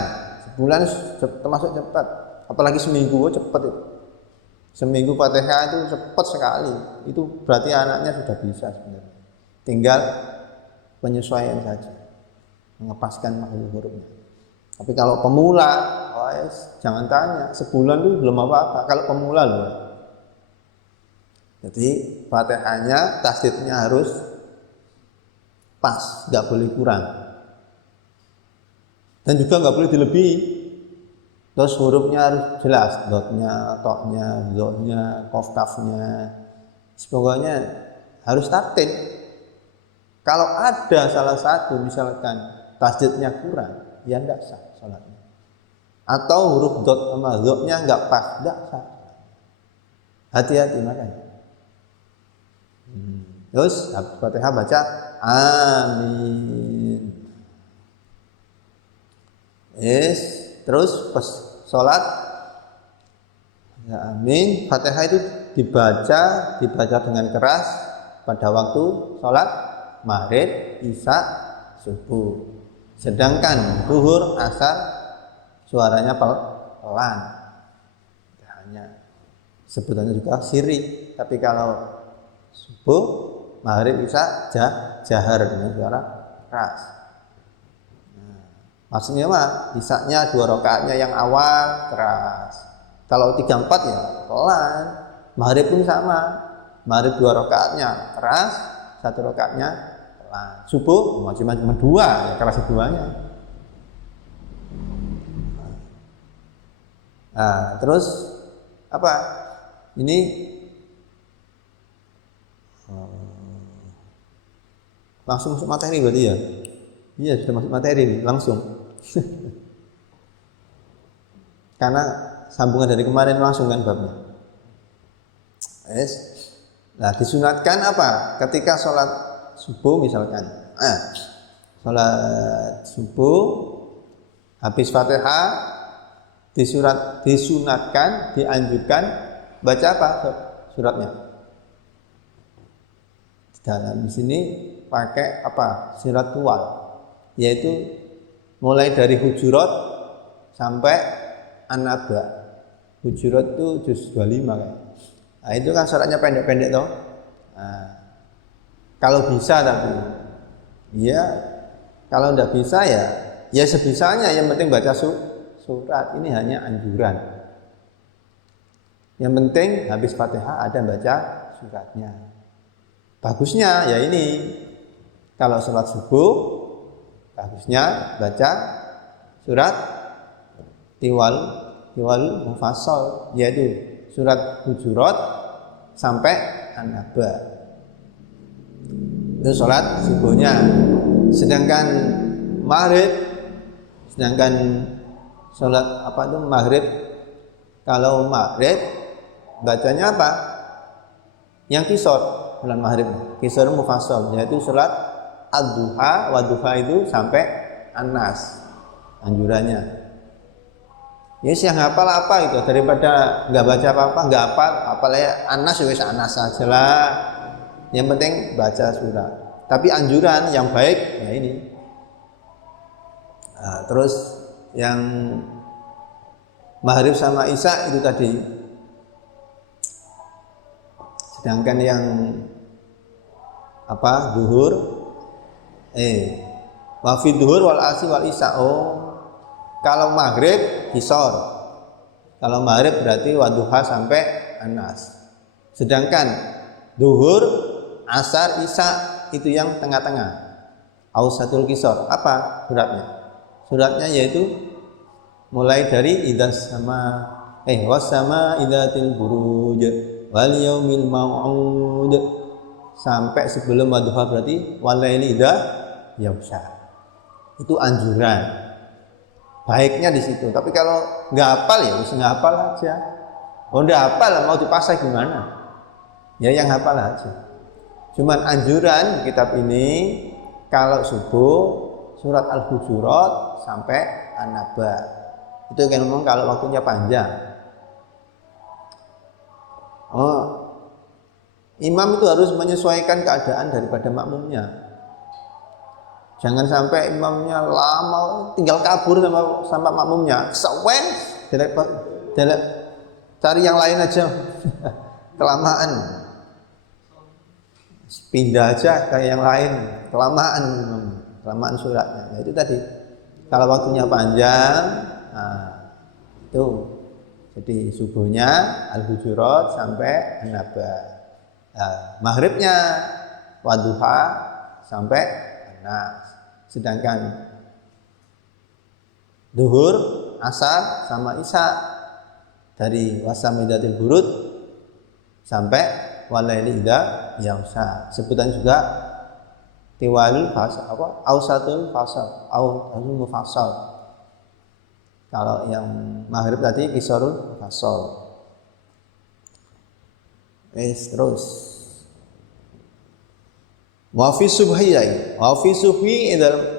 termasuk cepat. Apalagi seminggu cepat itu. Seminggu Fatihah itu cepat sekali. Itu berarti anaknya sudah bisa sebenarnya. Tinggal penyesuaian saja, mengepaskan makhluk hurufnya. Tapi kalau pemula, jangan tanya, sebulan itu belum apa-apa. Kalau pemula loh. Jadi Fatihahnya, tasdidnya harus pas, nggak boleh kurang. Dan juga nggak boleh dilebihi. Terus hurufnya harus jelas, dotnya, toknya, zotnya, kof kafnya. Pokoknya harus tartil. Kalau ada salah satu misalkan tasdidnya kurang, ya enggak sah sholatnya. Atau huruf dot sama zotnya enggak pas, enggak sah. Hati-hati makanya. Terus Fatihah baca amin. Terus pas sholat ya amin. Fatihah itu dibaca dengan keras pada waktu sholat maghrib, isya, subuh. Sedangkan zuhur, asar suaranya pelan. Hanya sebutannya juga sirri. Tapi kalau subuh, maghrib, isya jahar dengan suara keras. Maksudnya mah isya-nya 2 rakaatnya yang awal keras. Kalau 3-4 ya pelan. Maghrib pun sama. Maghrib 2 rakaatnya keras, 1 rakaatnya pelan. Subuh cuma 2 ya keras keduanya. Nah, terus apa? Ini langsung masuk materi berarti ya? Iya, sudah masuk materi nih, langsung. Karena sambungan dari kemarin langsung kan babnya. Nah, disunatkan apa? Ketika sholat subuh misalkan. Sholat subuh habis Fatihah disunatkan, dianjurkan baca apa suratnya? Di sini pakai apa? Surat tual, yaitu mulai dari Hujurat sampai An-Naba. Hujurat itu juz 25 kan. Nah, itu kan suratnya pendek-pendek toh. Nah, kalau bisa tapi ya kalau tidak bisa ya sebisanya, yang penting baca surat. Ini hanya anjuran. Yang penting habis Fatihah ada baca suratnya. Bagusnya ya ini kalau sholat subuh bagusnya baca surat tiwal mufassal, yaitu surat Hujurat sampai An-Naba. Itu sholat subuhnya. Sedangkan sholat maghrib, kalau maghrib bacanya apa? Yang qisor bulan maghrib, qisor mufassal, yaitu sholat ad-duha wa duha itu sampai An-Nas anjurannya. Yes, yang hafal apa itu daripada nggak baca apa-apa, nggak hafal, apalagi An-Nas wis An-Nas saja lah. Yang penting baca surat. Tapi anjuran yang baik ya ini Nah, terus yang maghrib sama isya itu tadi. Sedangkan yang duhur wa fi duhur wal asri wal isya. Kalau maghrib kisor. Kalau maghrib berarti waduha sampai anas. Sedangkan duhur, asar, isya itu yang tengah-tengah. Ausatul kisor. Apa suratnya? Suratnya yaitu mulai dari idas sama wasama idatil buruj wal yaumil mau'ud sampai sebelum wadduha berarti walaili idza yaghsha. Itu anjuran. Baiknya di situ. Tapi kalau nggak hafal ya harus nggak hafal aja. Nggak hafal mau dipaksa gimana? Ya yang hafal aja. Cuman anjuran kitab ini kalau subuh surat Al-Hujurat sampai An-Naba. Itu kan ngomong kalau waktunya panjang. Imam itu harus menyesuaikan keadaan daripada makmumnya. Jangan sampai imamnya lama tinggal kabur sama makmumnya. Sawen, cari yang lain aja. Kelamaan. Pindah aja ke yang lain. Kelamaan suratnya. Nah, itu tadi. Kalau waktunya panjang, itu. Jadi subuhnya Al-Hujurat sampai An-Naba. Maghribnya Wadduha sampai An-Nas. Sedangkan duhur, asar sama isya dari wasamidatil burud sampai walaili idza yaghsha. Sebutan juga tiwalul fasal ausatul fasal ausatul mufassal. Kalau yang maghrib tadi kisarul fasal. Terus wa fi subhi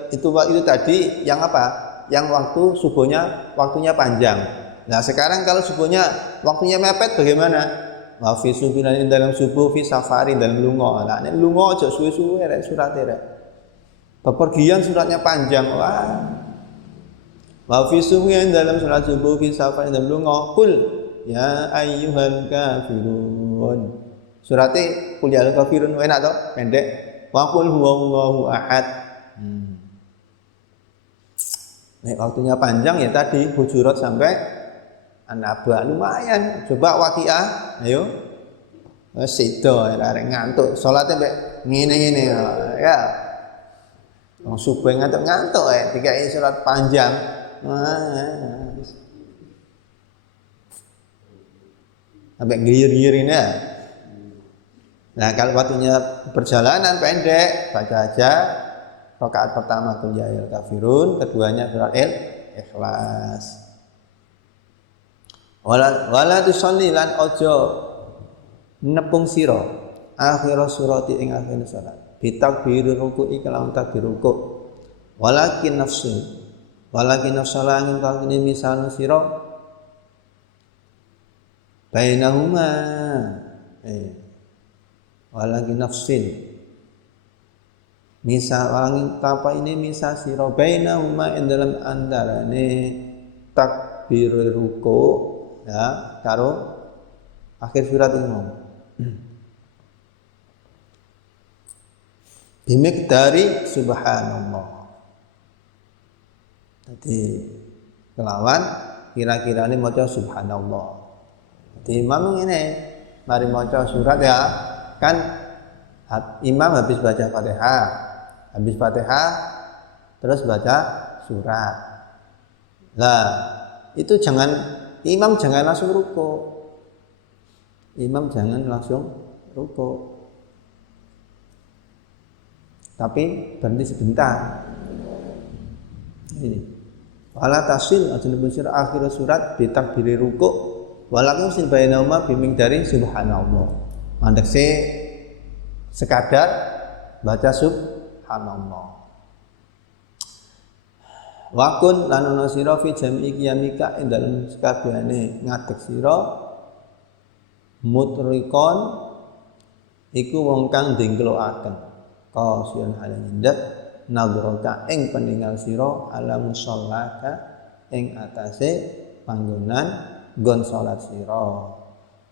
itu tadi yang apa? Yang waktu subuhnya waktunya panjang. Nah, sekarang kalau subuhnya waktunya mepet bagaimana? Wa fi subhi dalam subuh fi safari dalam lunga. Nah, nek lunga aja suwe-suwe rek surate rek. Bepergian suratnya panjang. Wa fi subhi dalam surat subuh fi safari dalam lunga. Qul ya ayyuhal kafirun. Surate qul ya ayyuhal kafirun enak to? Pendek. Wa qul huwallahu ahad. Waktunya panjang ya tadi Hujurat sampai An-Naba lumayan. Coba Waqiah, ayo. Sedo arek ngantuk. Salate mek ngene-ngene ya. Wong subuh ngantuk-ngantuk dikai surat panjang. Sampai giyir-giyirin ya. Nah, kalau waktunya perjalanan pendek, baca aja rakaat pertama qul ya ayyuhal kafirun, keduanya surat Ikhlas. Wala tusalli lan ojo nepung sira akhir surati ing akhir salat. Bitakbir ruku'i kelawan takbir ruku'. Walakin nafsalangin kangene misal sira bainahuma. Walakin nafsin misal angin apa ini misal sira bainahuma ing dalam andarane takbir ruku ya karo akhir surat ini mau bimiqdari subhanallah. Jadi kelawan kira-kira ini maca subhanallah. Jadi imam ini mari maca surat ya kan imam habis baca Fatihah terus baca surat. Lah itu imam jangan langsung ruku. Tapi berhenti sebentar. Ini. Wala tasil ajnabun sira akhir surat bitakbiri ruku walakin sin bainahuma bimingdari subhanallah. Mandekse sekadar baca subhanallah. Wakun lan ana sira fi jami'i qiyamika ing dalem sakabehane ngadeg sira mutrikon iku wong kang ndengklokaken kasian hale nyendhet nadhraka ing peninggal sira ala musallaka ing atase panggonan nggon salat sira.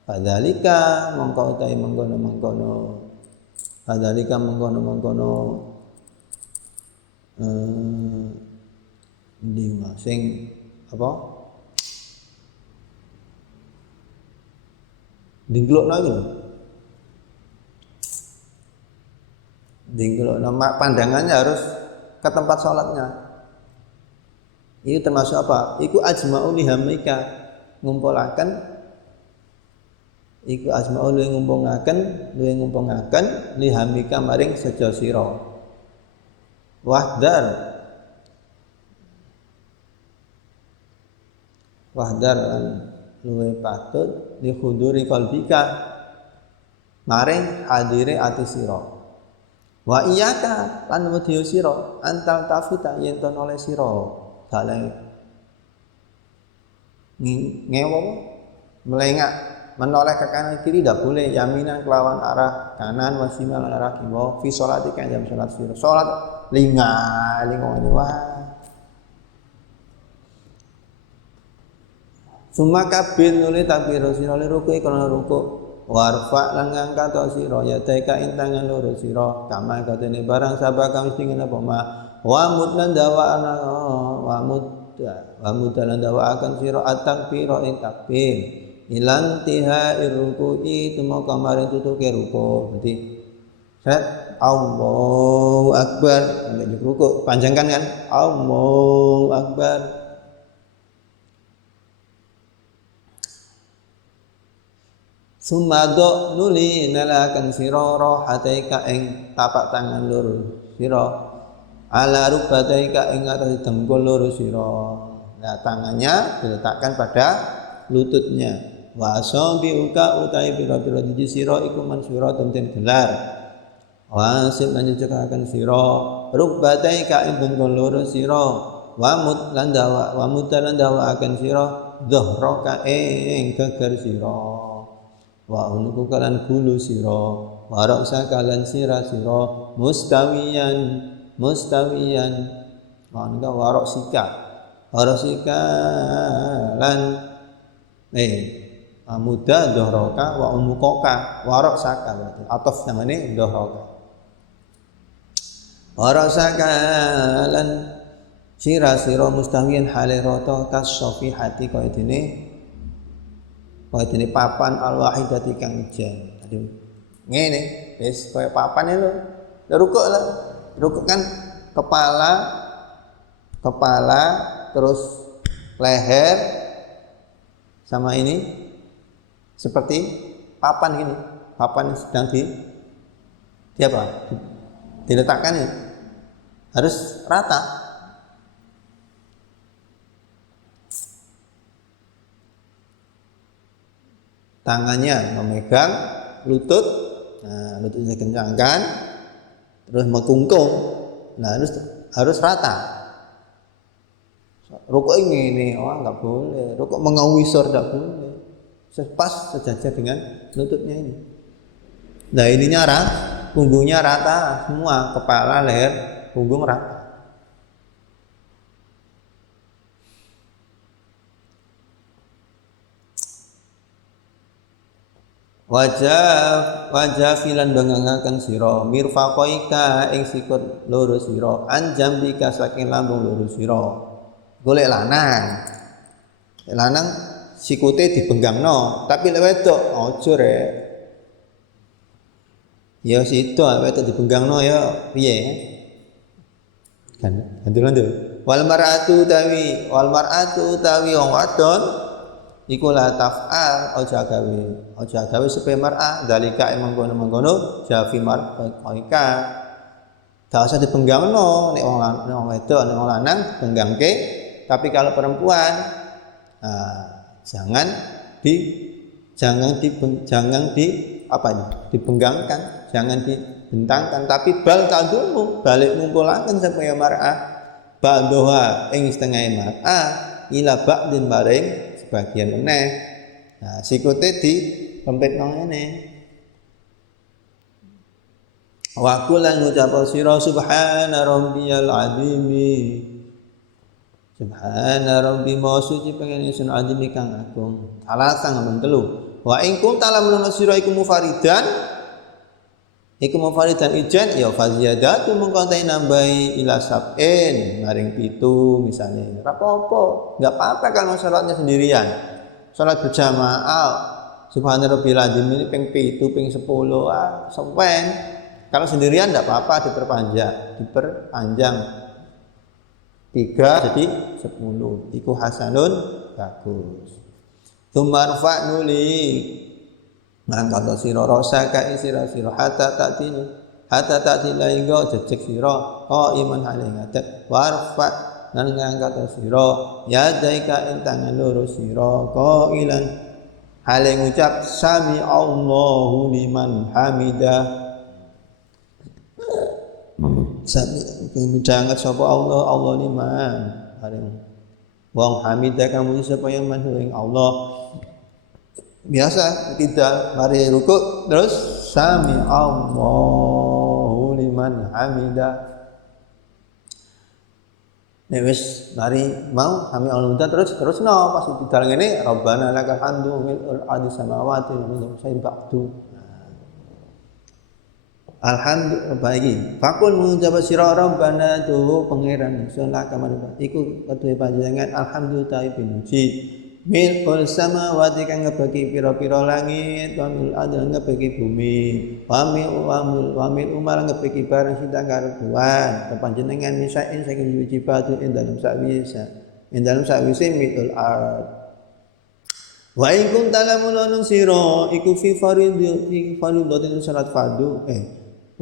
Padhalika mongko utahe mengkono-mengkono padhalika mengkono-mengkono lima sing apa dingglokno iki lho. Dingglokno pandangannya harus ke tempat sholatnya. Ini termasuk apa? Iku ajma'u lihamika ngumpulaken iku ajma'u luwih ngumpulaken lihamika maring sejo sira. Wahdar luwih patut li huduri qalbika maring hadire ati sira. Wa iyyaka lan wedya sira antal tafita yen to noleh sira dalem ngewo melengak menoleh ke kanan kiri tidak boleh, yaminan kelawan arah kanan wasimal arah kiwa fi sholati kan jam salat sira salat lingo wah summa kabin nuli takbir sira li ruku kana ruku warfa lan ngangkat sira ya taika ing tangan loro sira kama katene barang sabaka mesti ngene apa ma wa mudlan dawa ana wa mudlan dawa akan sira at-takbir ing takbir ilang tiha ruku'i tuma kamarin tutuke ruku. Berarti Allahu Akbar sampai di ruku panjangkan kan Allahu Akbar. Sumado nuli nalakan sira rahataika ing tapak tangan loro sira ala rubataika ing atas dengkul loro sira. Nah, tangannya diletakkan pada lututnya. Wa asabiuka utai pira-pira diji sira iku mansura ten gelar. Wasib lan nyekaken sira rubataika ing dengkul loro sira wa mut lan dawa akan sira dhahraka ing geger sira. Wa unuku kalan bulu sira wa ra'sa kalan sira mustawiyan mangga wa ra'sika lan muda dhahraka wa unuka wa ra'saka berarti ataf namanya dhahraka wa ra'saka lan sira mustawiyan hale rata kasofihati kaya dene papan al-wahidati kang jen. Tadi ngene, wis kaya papan lho. Rukuk kan kepala terus leher sama ini seperti papan ini. Papan sedang diletakkan ini. Harus rata. Tangannya memegang lutut, nah lututnya kencangkan, terus mengkungkung, nah harus rata. Rukuk ini, nggak boleh. Rukuk mengawisor nggak boleh. Pas sejajar dengan lututnya ini. Nah ininya rata, punggungnya rata semua, kepala, leher, punggung rata. Wajah filan bangangaken sira mirfaqaika ing sikut loro sira anjam dika saking lambung loro sira golek lanang sikute dibenggangno tapi lek wedok aja rek ya sido wedok dibenggangno ya piye kan handul wal mar'atu tawi wong wadon iku la taf'al aja gawe supaya mar'a dalika mengkono jafi mar'aika dak usah dibenggangno nek wong wedok nek wong lanang benggangke tapi kalau perempuan jangan dibenggangkan jangan dibentangkan tapi bal tadumu balik ngumpulaken supaya mar'a ba'daha ing setengah mar'a ila ba'din maring sebagian meneh. Sikute di pempet nang ngene. Wa qul lan ngucap sira subhana rabbiyal azimi. Subhana rabbi ma suci pengen ingsun azim kang agung. Alasan ngomong telu. Wa in kunta lamun sira iku mufaridan ijen ya faziyadatu mengko nambahi ila sab'in maring 7 misalnya. Ora apa-apa, enggak apa-apa kalau salatnya sendirian. Salat berjamaah subhana rabbil azim ini ping 7 ping 10 sampean. Kalau sendirian enggak apa-apa diperpanjang 3 jadi 10. Iku hasanun bagus. Tumarfa nuli ngangkat sira rosaka sira hatta ta'tila hingga jejeg sira iman hale ngatek warfa nan ngangkat sira yadaika ing tangan loro sira qailan hale ngucap sami Allahu liman hamidah. Sami midanget sapa Allah liman bareng wong hamidah kamu sapa yang manhu ing Allah. Biasa kita mari rukuk terus sami Allahu liman hamidah. Nek wis mari mau sami Allahu terusno pas didal ngene Rabbana lakal hamdu mil'ul ardi samawati wa min syai'in ba'du. Alhamdulillah baiki. Fakul mengucap sira Rabbana tu pangeran ingsun lakaman iku ketuwe panjenengan alhamdulillah pinuji. Mil'ul samawati kang ngebagi pira-pira langit wa mil adil ngebagi bumi wa mil umar ngebagi barang sing karepan panjenengan misain saking wiji batu ing dalem sakwise mil'ul ard wa in kunta lamun sira iku fi fardhatin salat fardu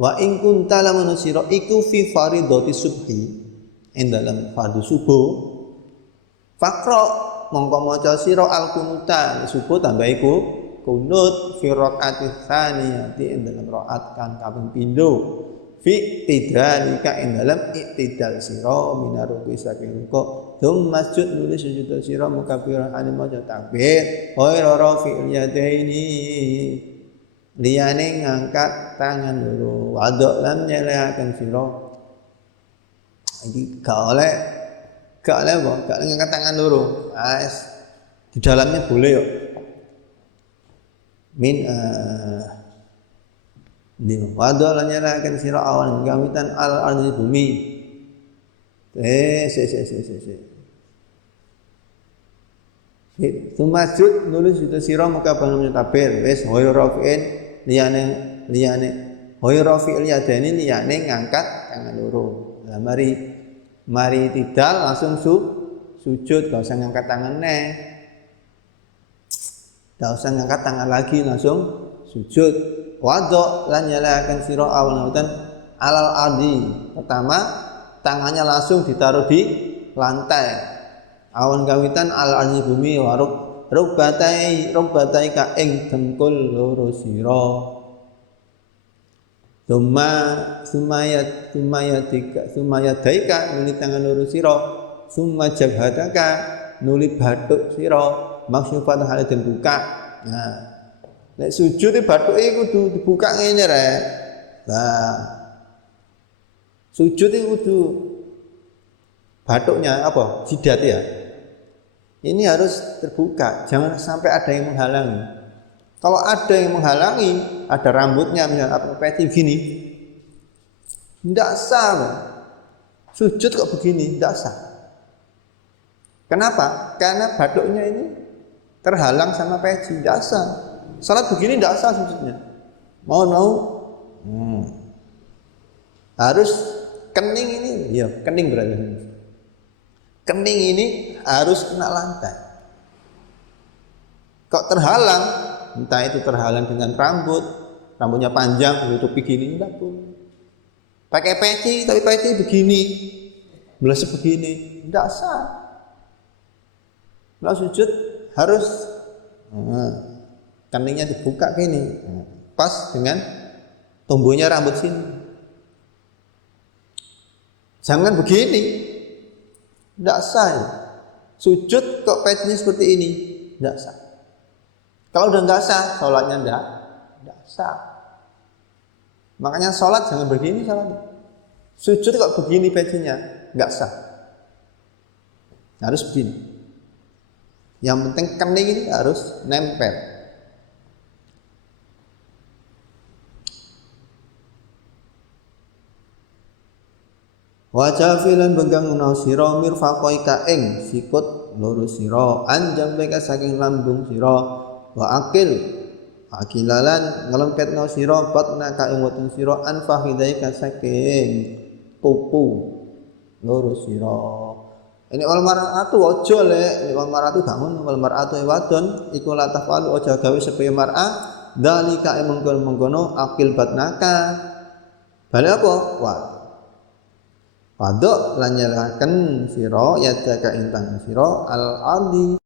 wa in kunta lamun sira iku fi fardhati subhi ing dalem fardu subuh fakra mongko maca sira al-qunuta subuh tambah iku kunut fi rakaat tsaniyati ing dalam rakaat kang kaping pindho fi tidalika ing dalam iktidal sira minaruku saking ruku masjud nulis sujud sira mukabbiran ane maca takbir ghairu rafi'il yadaini liyane ngangkat tangan loro wadok lan nyelehaken sira iki gak oleh ngangkat tangan loro. Di dalamnya boleh yo. Min wadol lan nyalakan sira awan gawitan al ardi bumi. Sumajud nulis itu sira muka bangun tabir wis hoyo rafiin liyane hoyo rafiil yadani liyane ngangkat tangan loro. Lah mari tidal langsung sujud, gak usah ngangkat tangan gak usah ngangkat tangan lagi langsung sujud. Wadok lan nyalakan sira awan hutan alal ardi. Pertama tangannya langsung ditaruh di lantai. Awan gawitan al ardi bumi waruk rukbatai ka ing dengkul loro sira. Sumayat daika nuli tangan loro sira summa jabhataka nuli bathuk sira maksufat hale den buka. Nah nek sujud bathuke kudu dibuka ngene rek. Nah sujud itu kudu bathuknya apa jidat ya ini harus terbuka, jangan sampai ada yang menghalangi. Kalau ada yang menghalangi, ada rambutnya misalnya apa peci gini, tidak sah. Sujud kok begini, tidak sah. Kenapa? Karena bathuknya ini terhalang sama peci, tidak sah. Salat begini tidak sah sujudnya. Mau harus kening ini, ya kening berarti. Kening ini harus kena lantai. Kok terhalang? Entah itu terhalang dengan rambutnya panjang, tutupi gini, enggak boleh. Pakai peci, tapi peci begini, belas begini, enggak sah. Kalau sujud harus keningnya dibuka gini, pas dengan tumbuhnya rambut sini. Jangan begini, enggak sah. Sujud kok pecinya seperti ini, enggak sah. Kalau udah nggak sah, sholatnya enggak sah. Makanya sholat jangan begini sholat. Sujud kok begini pecinya, nggak sah. Harus begini. Yang penting kening ini harus nempel. Wajah filan begang nau siro mirfaqoi kaeng sikut loro siro anjam beka saking lambung siro wa akil akilalan ngelempet nau siro batna kaeng weteng siro anfahidai ka saking tupu loro siro. Ini wal mar'atu ojo le, wal mar'atu bangun wal mar'atu wadon iku la tafalu ojo gawe sepaya mar'ah dalika mengkono akil batnaka. Bale apa? Wadok lan nyerahaken sira yadaka intang sira al ardi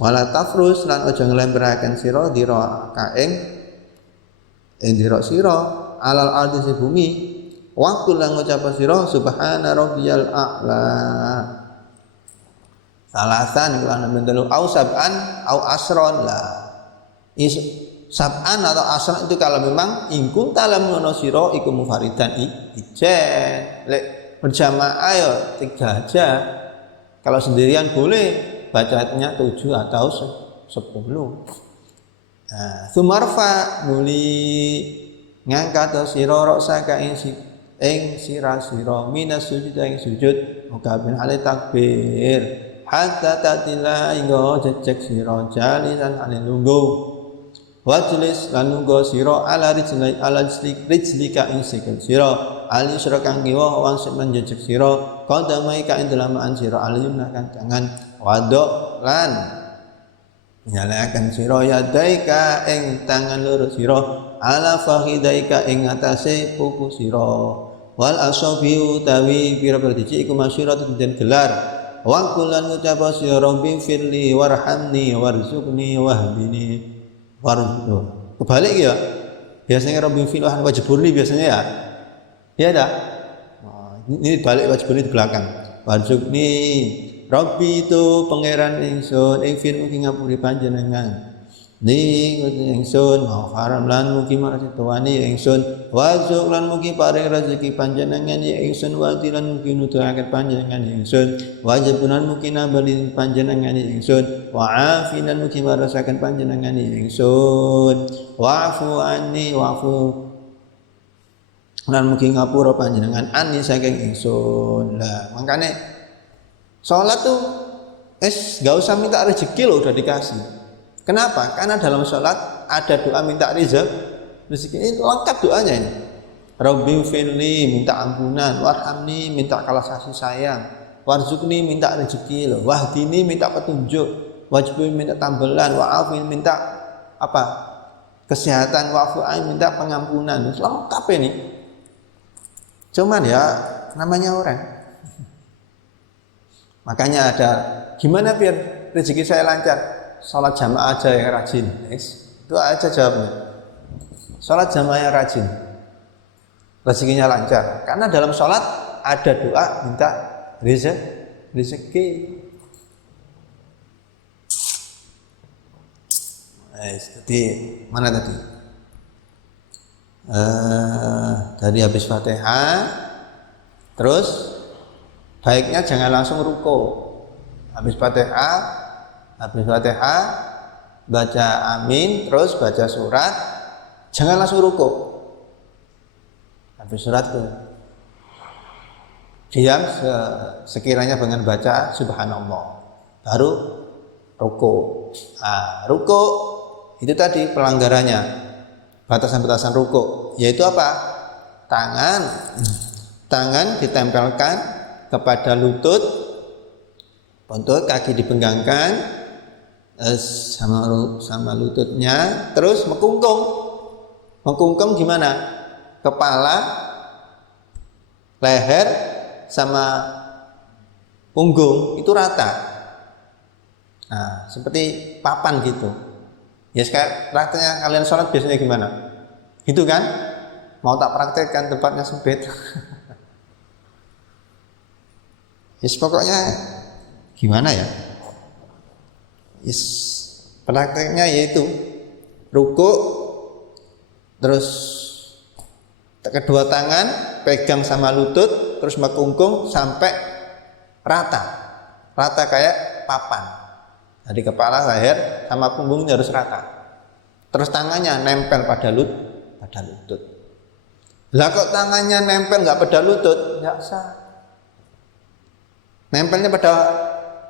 wala tafrus lan aja nglemberaken sira dira kaeng dira sira alal ardi si bumi waktu lan ngucap sira subhana rabbiyal a'la salasan iku ana bendelu au sab'an au asron lah sab'an atau asron itu kalau memang ingkun talam nono sira iku mufaridan ijen lek berjamaah ya 3 aja kalau sendirian boleh bacanya 7 atau 10. Nah, sumarfa nuli ngangkat sira rasa ing sira sira minas sujud ing sujud mukabin hale takbir hatta tatila hingga jejeg sira jalisan hale lungguh wajlis lan lungguh sira ala rijlika ing sikil sira ali sira kang kiwa wan sing jejeg sira qadamai ka ing dalaman sira aliyun kang tangan wadok lan nyalakan sira yadaika ing tangan loro sira ala fahidaika ing atase pupu sira wal asabi utawi pira-pira dicik iku masyuratun den gelar wa kulan ngucap sira rabbi firli warhamni warzuqni wahdini warzuq kebalik ya biasanya rabbi firli wajburni biasanya ya dah ini balik wajburni di belakang warzuqni Rabbi itu pangeran ingsun infin mugi ngapuri panjenengan ning ingsun haram lan mugi marsituani ingsun warzuq lan mugi paring rezeki panjenengan ya ingsun wati lan mugi nuduhaken panjenengan ingsun wajibunan mugi nambali panjenengan ingsun wa afinan mugi marasaken panjenengan ingsun wa'fu anni wa'fu lan mugi ngapura panjenengan anni saking ingsun lah makane sholat tuh gak usah minta rezeki loh udah dikasih. Kenapa? Karena dalam sholat ada doa minta rezeki ini lengkap doanya ini. Rabbi firli minta ampunan, warhamni minta kalas kasih sayang, warzuqni minta rezeki loh, wahdini minta petunjuk, wajibin minta tambelan, wa'afin minta apa? Kesehatan, wa'fu'ain minta pengampunan. Lengkap ini. Cuman ya namanya orang. Makanya ada gimana biar rezeki saya lancar? Sholat jamaah aja yang rajin. Itu aja jawabnya. Sholat jamaah yang rajin. Rezekinya lancar. Karena dalam sholat ada doa minta rezeki. Jadi mana tadi? Dari habis Fatihah, terus baiknya jangan langsung ruko. Habis Fatihah baca amin, terus baca surat, jangan langsung ruko. Habis surat tuh diam sekiranya dengan baca subhanallah, baru ruko. Ruko itu tadi pelanggarannya, batasan-batasan ruko, yaitu apa? Tangan ditempelkan kepada lutut, kaki dipenggangkan sama lututnya, terus mengkungkung gimana? Kepala, leher, sama punggung itu rata. Nah, seperti papan gitu. Ya kayak prakteknya kalian sholat biasanya gimana? Gitu kan? Mau tak praktekkan tempatnya sempit. Yes, pokoknya gimana ya? Yes, prakteknya yaitu ruku, terus kedua tangan pegang sama lutut, terus mekungkung sampai rata kayak papan. Jadi kepala, leher, sama punggungnya harus rata. Terus tangannya nempel pada lutut. Lah kok tangannya nempel nggak pada lutut? Nggak sah. Nempelnya pada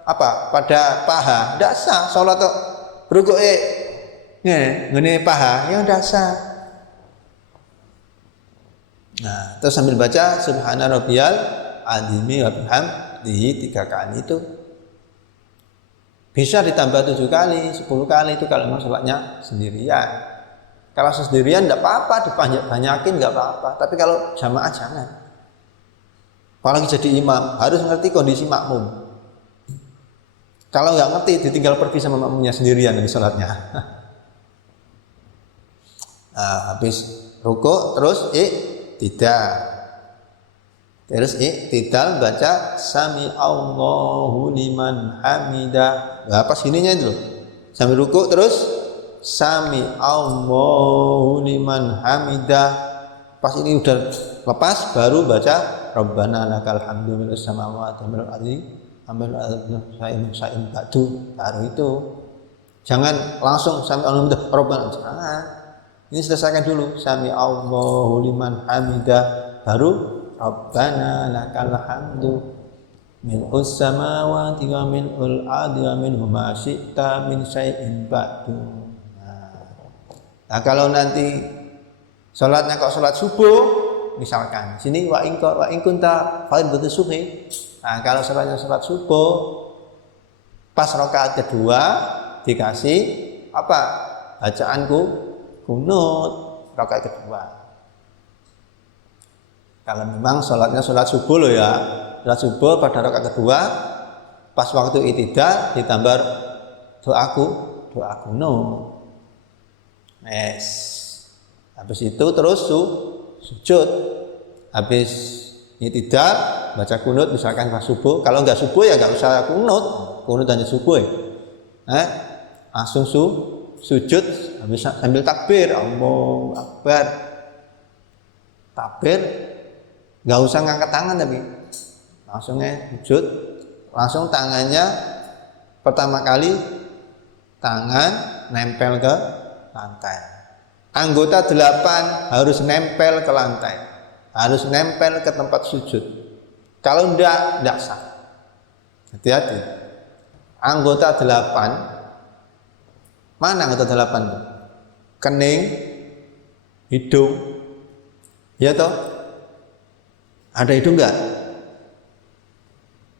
apa? Pada paha. Nggak sah. Sholat tuh rukuk ngene paha, ya nggak sah. Nah, terus sambil baca Subhana Rabbiyal Azimi wa bihamdihi 3 kali itu. Bisa ditambah 7 kali, 10 kali itu kalau memang sholatnya sendirian. Kalau sendirian tidak apa-apa, dibanyakin nggak apa-apa. Tapi kalau jamaah jangan. Apalagi jadi imam, harus ngerti kondisi makmum. Kalau nggak ngerti, ditinggal pergi sama makmumnya sendirian di sholatnya. Nah, habis ruku, terus tidak. Terus iktidal baca sami Allahu liman hamidah. Nah, pas ininya itu loh. Sambil ruku terus sami Allahu liman hamidah. Pas ini udah lepas baru baca Rabbana lakal hamdu minas samawati wal ardi amil sa'in ba'du. Baru itu. Jangan langsung sami Allahu liman Rabbana. Jangan. Ini selesaikan dulu sami Allahu liman hamidah baru Rabbana lakal hamdu mil'us samawati wa mil'ul ardi wa minhu ma syi'ta min syai'in ba'du. Nah, kalau nanti sholatnya kok sholat subuh misalkan sini wa in kunta fardhu subhi. Nah, kalau sholatnya sholat subuh pas rakaat kedua dikasih apa? Bacaanku kunut rakaat kedua. Kalau memang sholatnya sholat subuh loh ya, sholat subuh pada rakaat kedua, pas waktu itidal ditambah doaku no. Yes. Habis itu terus sujud. Habis itidal baca kunut misalkan pas subuh. Kalau nggak subuh ya nggak usah kunut hanya subuh ya. Langsung sujud habis sambil takbir, Allahu Akbar. Takbir. Nggak usah ngangkat tangan tapi langsungnya sujud, langsung tangannya pertama kali tangan nempel ke lantai. Anggota 8 harus nempel ke lantai, harus nempel ke tempat sujud. Kalau enggak sah. Hati-hati. Anggota 8, mana anggota 8? Kening, hidung, ya toh? Ada hidung enggak?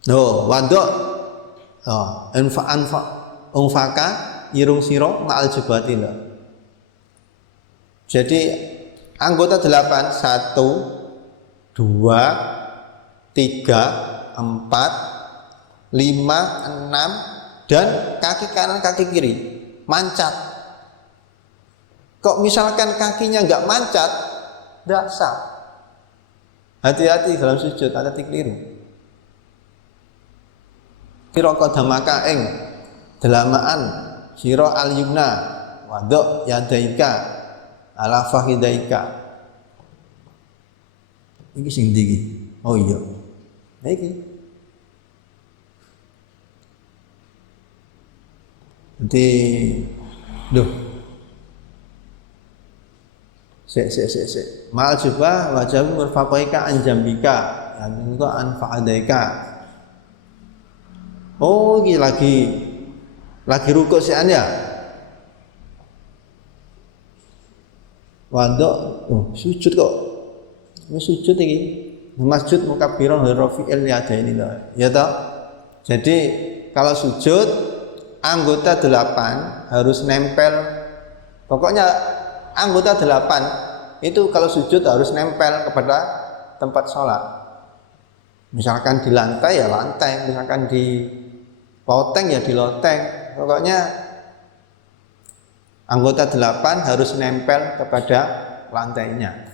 No, wadok. Oh, unfaka irung siro ma'al jubati lah. Jadi anggota 8 1 2 3 4 5 6 dan kaki kanan kaki kiri mancat. Kok misalkan kakinya enggak mancat, enggak sah. Hati-hati dalam sujud, hati-hati keliru. Sira qadamaka ing delamaan sira al-yumna wadok yadaika ala fahidaika. Iki sing ndi iki? Oh iya. Nah iki. Nanti Sek. Mal jubah wajah murfaqaika anjambika dan itu anfa'adaika. Oh, ini lagi rukuk sean ya. Wadok, sujud kok. Ini sujud ini. Masjid mukabbiran rafi'il yadaini lah. Ya toh? Jadi kalau sujud anggota 8 harus nempel. Pokoknya anggota 8 itu kalau sujud harus nempel kepada tempat sholat. Misalkan di lantai ya lantai, misalkan di loteng ya di loteng. Pokoknya Anggota 8 harus nempel kepada lantainya.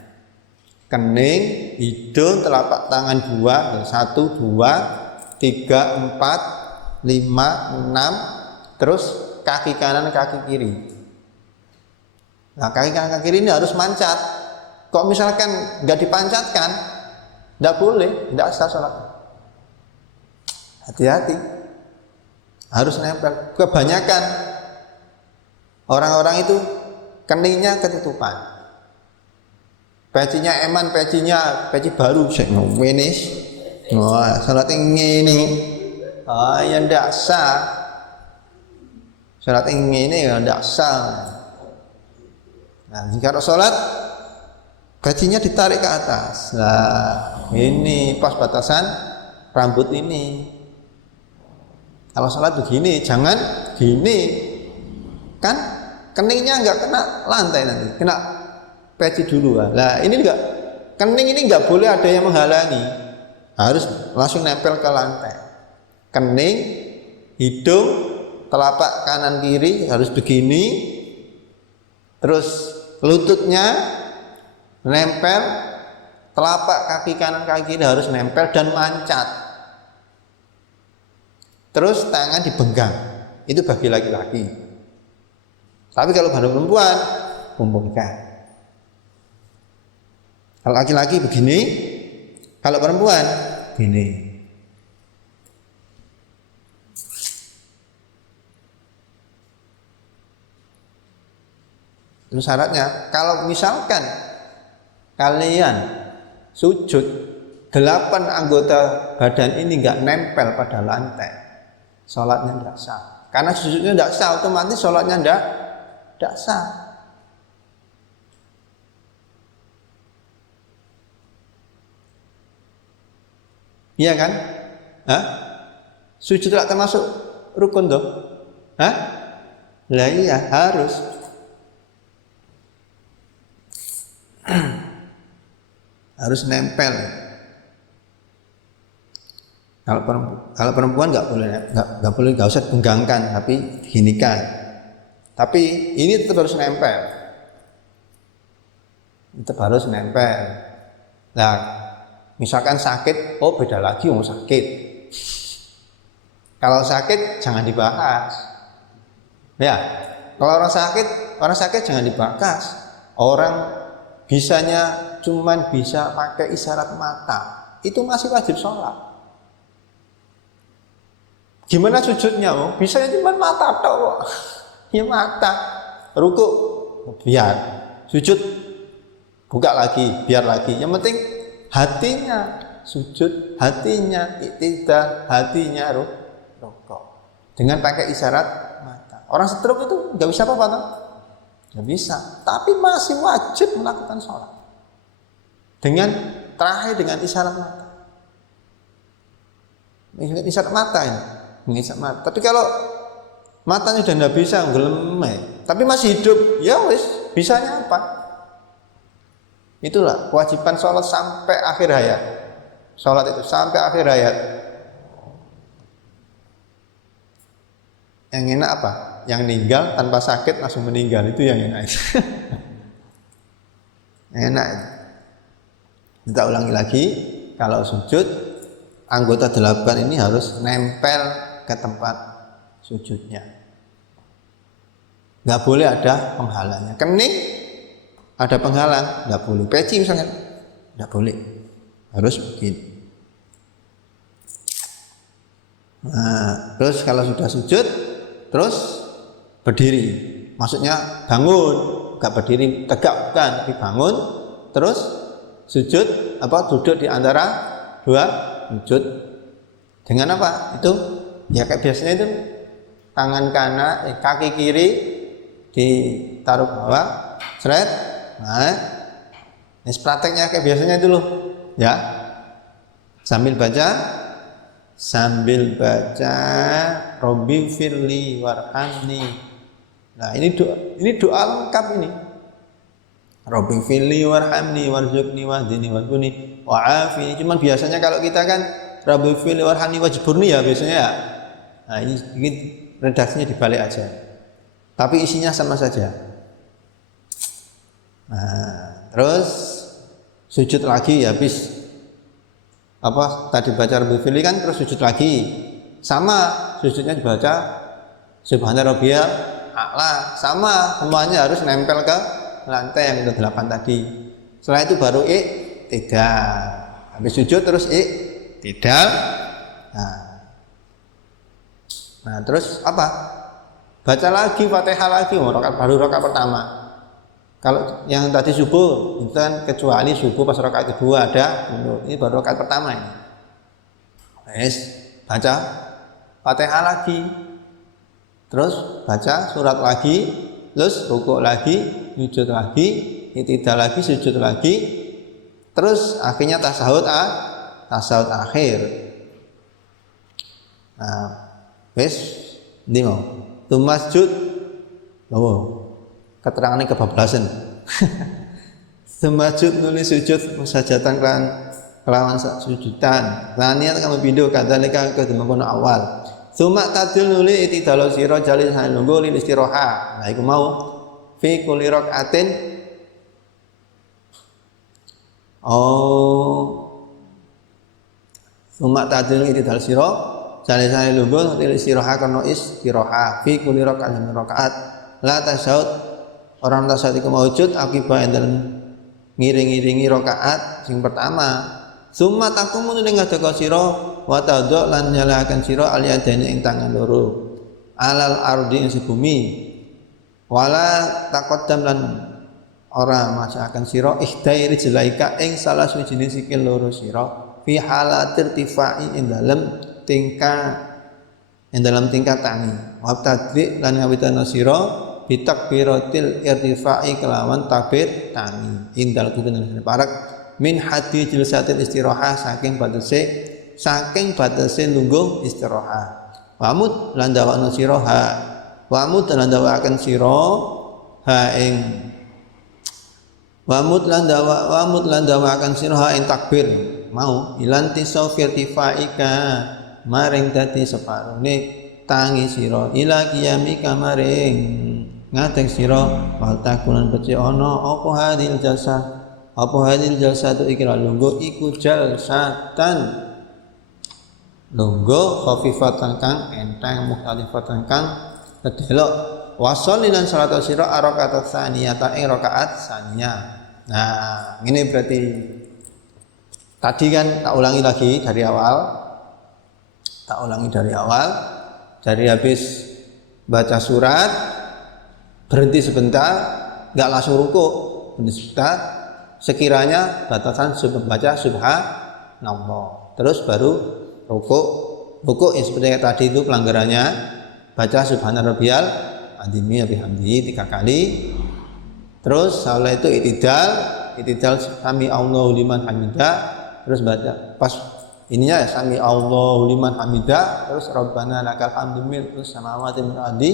Kening, hidung, telapak tangan 2, 1, 2, 3, 4, 5, 6, terus kaki kanan, kaki kiri. Nah, kaki kanan, kaki kiri ini harus mancat. Kok misalkan nggak dipancatkan, nggak boleh, nggak sah sholat. Hati-hati, harus nempel. Kebanyakan orang-orang itu keningnya ketutupan. Pecinya eman, peci baru, saya ngewenis. Wah, sholat ini, ya ndak sah. Sholat ini ya ndak sah. Nah, jika sholat, pecinya ditarik ke atas. Nah, ini pas batasan rambut ini. Kalau sholat begini, jangan gini, kan keningnya nggak kena lantai nanti, kena peci dulu. Nah, ini enggak, kening ini nggak boleh ada yang menghalangi, harus langsung nempel ke lantai. Kening, hidung, telapak kanan kiri harus begini, terus lututnya nempel, telapak kaki kanan kaki kiri harus nempel dan mancat. Terus tangan dibenggang, itu bagi laki-laki. Tapi kalau pada perempuan, membengkak. Kalau laki-laki begini, kalau perempuan begini. Terus syaratnya, kalau misalkan kalian sujud 8 anggota badan ini nggak nempel pada lantai, sholatnya tidak sah. Karena sujudnya tidak sah, otomatis sholatnya tidak sah. Iya kan? Hah? Sujud tidak termasuk rukun dong? Hah? Lah iya, harus. Harus nempel. Kalau perempuan nggak boleh, nggak usah penggangkan, tapi ginikan. Tapi ini tetap harus nempel. Tetap harus nempel. Nah, misalkan sakit, oh beda lagi, mau sakit. Kalau sakit jangan dibahas. Ya, kalau orang sakit jangan dibahas. Orang bisanya cuman bisa pakai isyarat mata, itu masih wajib sholat. Gimana sujudnya? Oh, bisanya cuma mata tok. Ya mata. Ruku biar, sujud buka lagi, biar lagi. Yang penting hatinya sujud, hatinya iktidal, hatinya rukuk. Dengan pakai isyarat mata. Orang stroke itu nggak bisa apa-apa toh? Nggak bisa. Tapi masih wajib melakukan sholat. Dengan terakhir dengan isyarat mata. Isyarat mata ini. Mengisap mata. Tapi kalau matanya udah nggak bisa, ngelemeh, tapi masih hidup, ya wis, bisanya apa? Itulah kewajiban sholat sampai akhir hayat. Sholat itu sampai akhir hayat. Yang enak apa? Yang meninggal tanpa sakit langsung meninggal, itu yang enak. Enak. Kita ulangi lagi, kalau sujud anggota 8 ini harus nempel ke tempat sujudnya. Nggak boleh ada penghalangnya. Kening ada penghalang, nggak boleh. Peci misalnya, nggak boleh. Harus begini. Nah, terus kalau sudah sujud, terus berdiri. Maksudnya bangun, nggak berdiri tegak bukan, tapi bangun, terus sujud, duduk di antara dua sujud. Dengan apa? Itu ya kayak biasanya itu tangan kanan, kaki kiri ditaruh bawah, seret. Nah, ini prakteknya kayak biasanya itu loh, ya. Sambil baca, Robbi firli warhamni. Nah, ini doa lengkap ini. Robbi firli warhamni warzuqni wahdini warzuqni wa'afini. Cuman biasanya kalau kita kan Rabbi firli warhamni wajburni ya biasanya ya. Nah, ini redaksinya dibalik aja. tapi isinya sama saja. Nah, terus sujud lagi habis apa tadi baca Rabbil Fili kan, terus sujud lagi sama sujudnya dibaca Subhana Rabbiyal A'la, sama semuanya harus nempel ke lantai yang udah 8 tadi. Setelah itu baru i'tidal. Habis sujud terus i'tidal. Nah, terus apa? Baca lagi Fatihah lagi, baru rakaat pertama. Kalau yang tadi subuh itu kan kecuali subuh pas rakaat kedua ada dulu. Ini baru rakaat pertama ini. Yes, baca Fatihah lagi. Terus baca surat lagi, terus rukuk lagi, sujud lagi, i'tidal lagi, sujud lagi. Terus akhirnya tasahud akhir. Nah, wes ini mau tu masjud, keterangannya kebablasan. Semajud nulis sujud musajatan kelawan sujudan. Taniat kamu pindah kadzalika ke demono awal. Sumak tadil nuli i'tidal sira jalil sanunggu lil istiraha. Nah iku mau fi kulli rakaatin. Sumak tadil i'tidal sira jalil sanunggu lil istiraha karena istiraha fi kulli rakaatin rakaat. La tasawut orang tasawuf iku maujud akibat dalam ngiring-ngiringi rakaat sing pertama. Summa takumu ning ngadeka sira wa tadha lan nyalahaken sira aliyadene ing tangan loro alal ardi ing bumi wala taqaddam lan ora masakan sira ihdai rijlaika ing salah suwijine sikil loro sira fi halatir tifai ing dalam tingkat tangi wa tadri lan ngawitana sira bitakbiratil irtifai kelawan takbir tangi indal kudunan parak min hadi jilsatil istirahah saking batase lungguh istirahat. Wamud lan dawakna sira wamud lan dawakaken sira ing wamud lan dawakaken sira ing takbir mau ilanti sawfirtifaika maring dadi separone tangi sira ila qiyamika maring ngateng sira wal takunan becik ana apa hadil jalsah tu ikra lungguh iku jalsatan lungguh khafifatan kang enteng mukhtalifatan kang kedelok wasol lan salat sira rakaat tsaniyata ing rakaat saniyah. Nah, ini berarti tadi kan tak ulangi lagi dari awal. Dari habis baca surat berhenti sebentar, enggak langsung rukuk, berhenti sebentar sekiranya batasan membaca subhanallah. Terus baru rukuk yang seperti tadi itu pelanggarannya baca subhana rabbiyal azimi bihamdihi 3 kali. Terus setelah itu i'tidal sami Allahu liman hamidah, terus baca pas ininya sami Allahu liman hamidah, terus rabbana lakal hamdu mil'us samawati wal ardi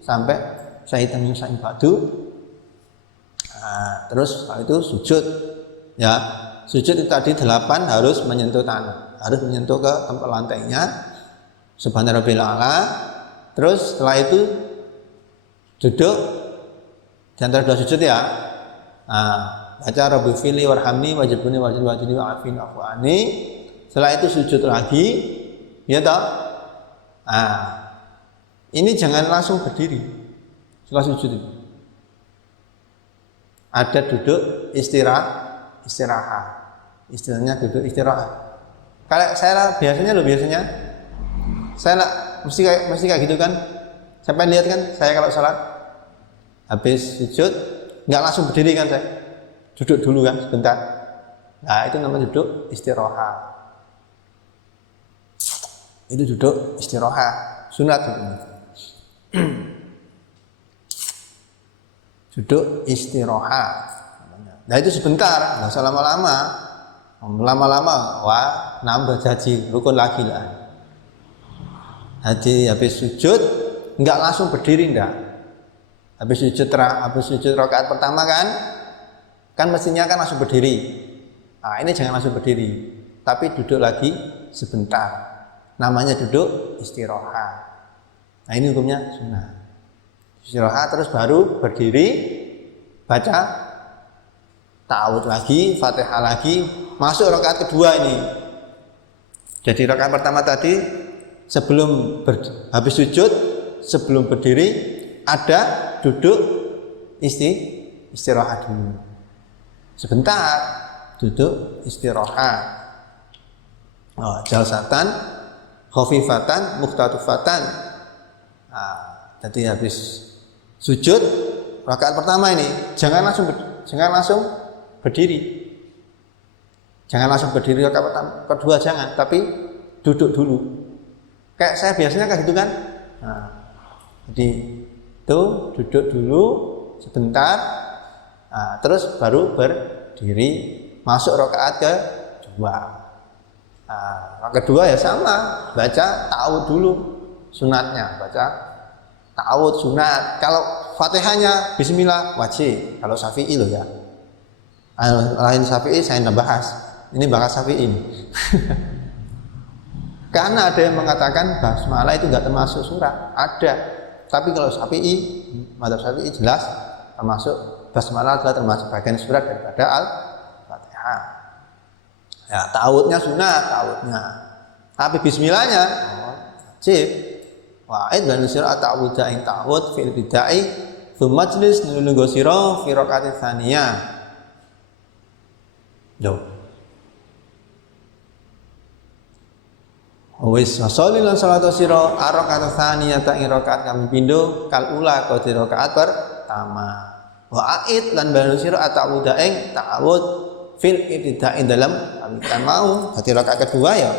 sampai syahidan sa'in ba'du. Nah, terus setelah itu sujud ya. Sujud itu tadi 8 harus menyentuh tanah, harus menyentuh ke tempat lantainya subhana rabbil a'la. Terus setelah itu duduk di antara 2 sujud ya. Nah, baca Rabbi fili warhamni wajibuni wajibuni wa'afini wa'fu'ani. Setelah itu sujud lagi ya toh. Nah, ini jangan langsung berdiri setelah sujud itu. Ada duduk istirahat. Istilahnya duduk istirahat. Kalau saya biasanya saya mesti kayak gitu kan. Sampai lihat kan saya kalau salat habis sujud nggak langsung berdiri kan, saya duduk dulu kan sebentar. Nah, itu namanya duduk istirahat. Itu duduk istirahat sunat itu. Duduk istirahat. Nah itu sebentar, nggak usah lama-lama. Wah nambah haji rukun lagi lah. Haji habis sujud nggak langsung berdiri nggak. Habis sujud rakaat pertama kan mestinya kan langsung berdiri. Nah ini jangan langsung berdiri, tapi duduk lagi sebentar. Namanya duduk istirahat. Nah ini hukumnya sunnah. istirahat terus baru berdiri baca ta'awudz lagi, Fatihah lagi, masuk rakaat kedua ini. Jadi rakaat pertama tadi sebelum habis sujud, sebelum berdiri ada duduk istirahat dulu. Sebentar duduk istirahat. Jalsatan khafifatan mukhtatufatan. Jadi habis sujud rakaat pertama ini jangan langsung berdiri. Jangan langsung berdiri rakaat pertama, kedua jangan, tapi duduk dulu. Kayak saya biasanya kayak gitu kan. Jadi itu duduk dulu sebentar, terus baru berdiri masuk rakaat kedua. Rakaat kedua ya sama, baca ta'awudz dulu sunatnya, baca ta'awudz sunat. Kalau Fatihahnya Bismillah wajib, kalau Syafi'i loh ya. Lain Syafi'i saya tidak bahas. Ini bahas Syafi'i. Karena ada yang mengatakan basmalah itu enggak termasuk surat, ada. Tapi kalau Syafi'i, mazhab Syafi'i jelas termasuk basmalah adalah termasuk bagian surat daripada Al-Fatihah. Ya, ta'awudznya sunat, ta'awudznya. Tapi bismillahnya wajib. Wa'id lan sira ta'awudz ing ta'awudz fil bidai fi majlis nulunggo sira fi rakaat tsaniyah. Loh. Wis sholli lan salatu sira rakaat tsaniyah ta ing rakaat kami pindho kal ula kau di rakaat pertama. Wa'id lan banu sira ta'awudz ing ta'awudz fil ibtida'i dalam kan mau dadi rakaat kedua ya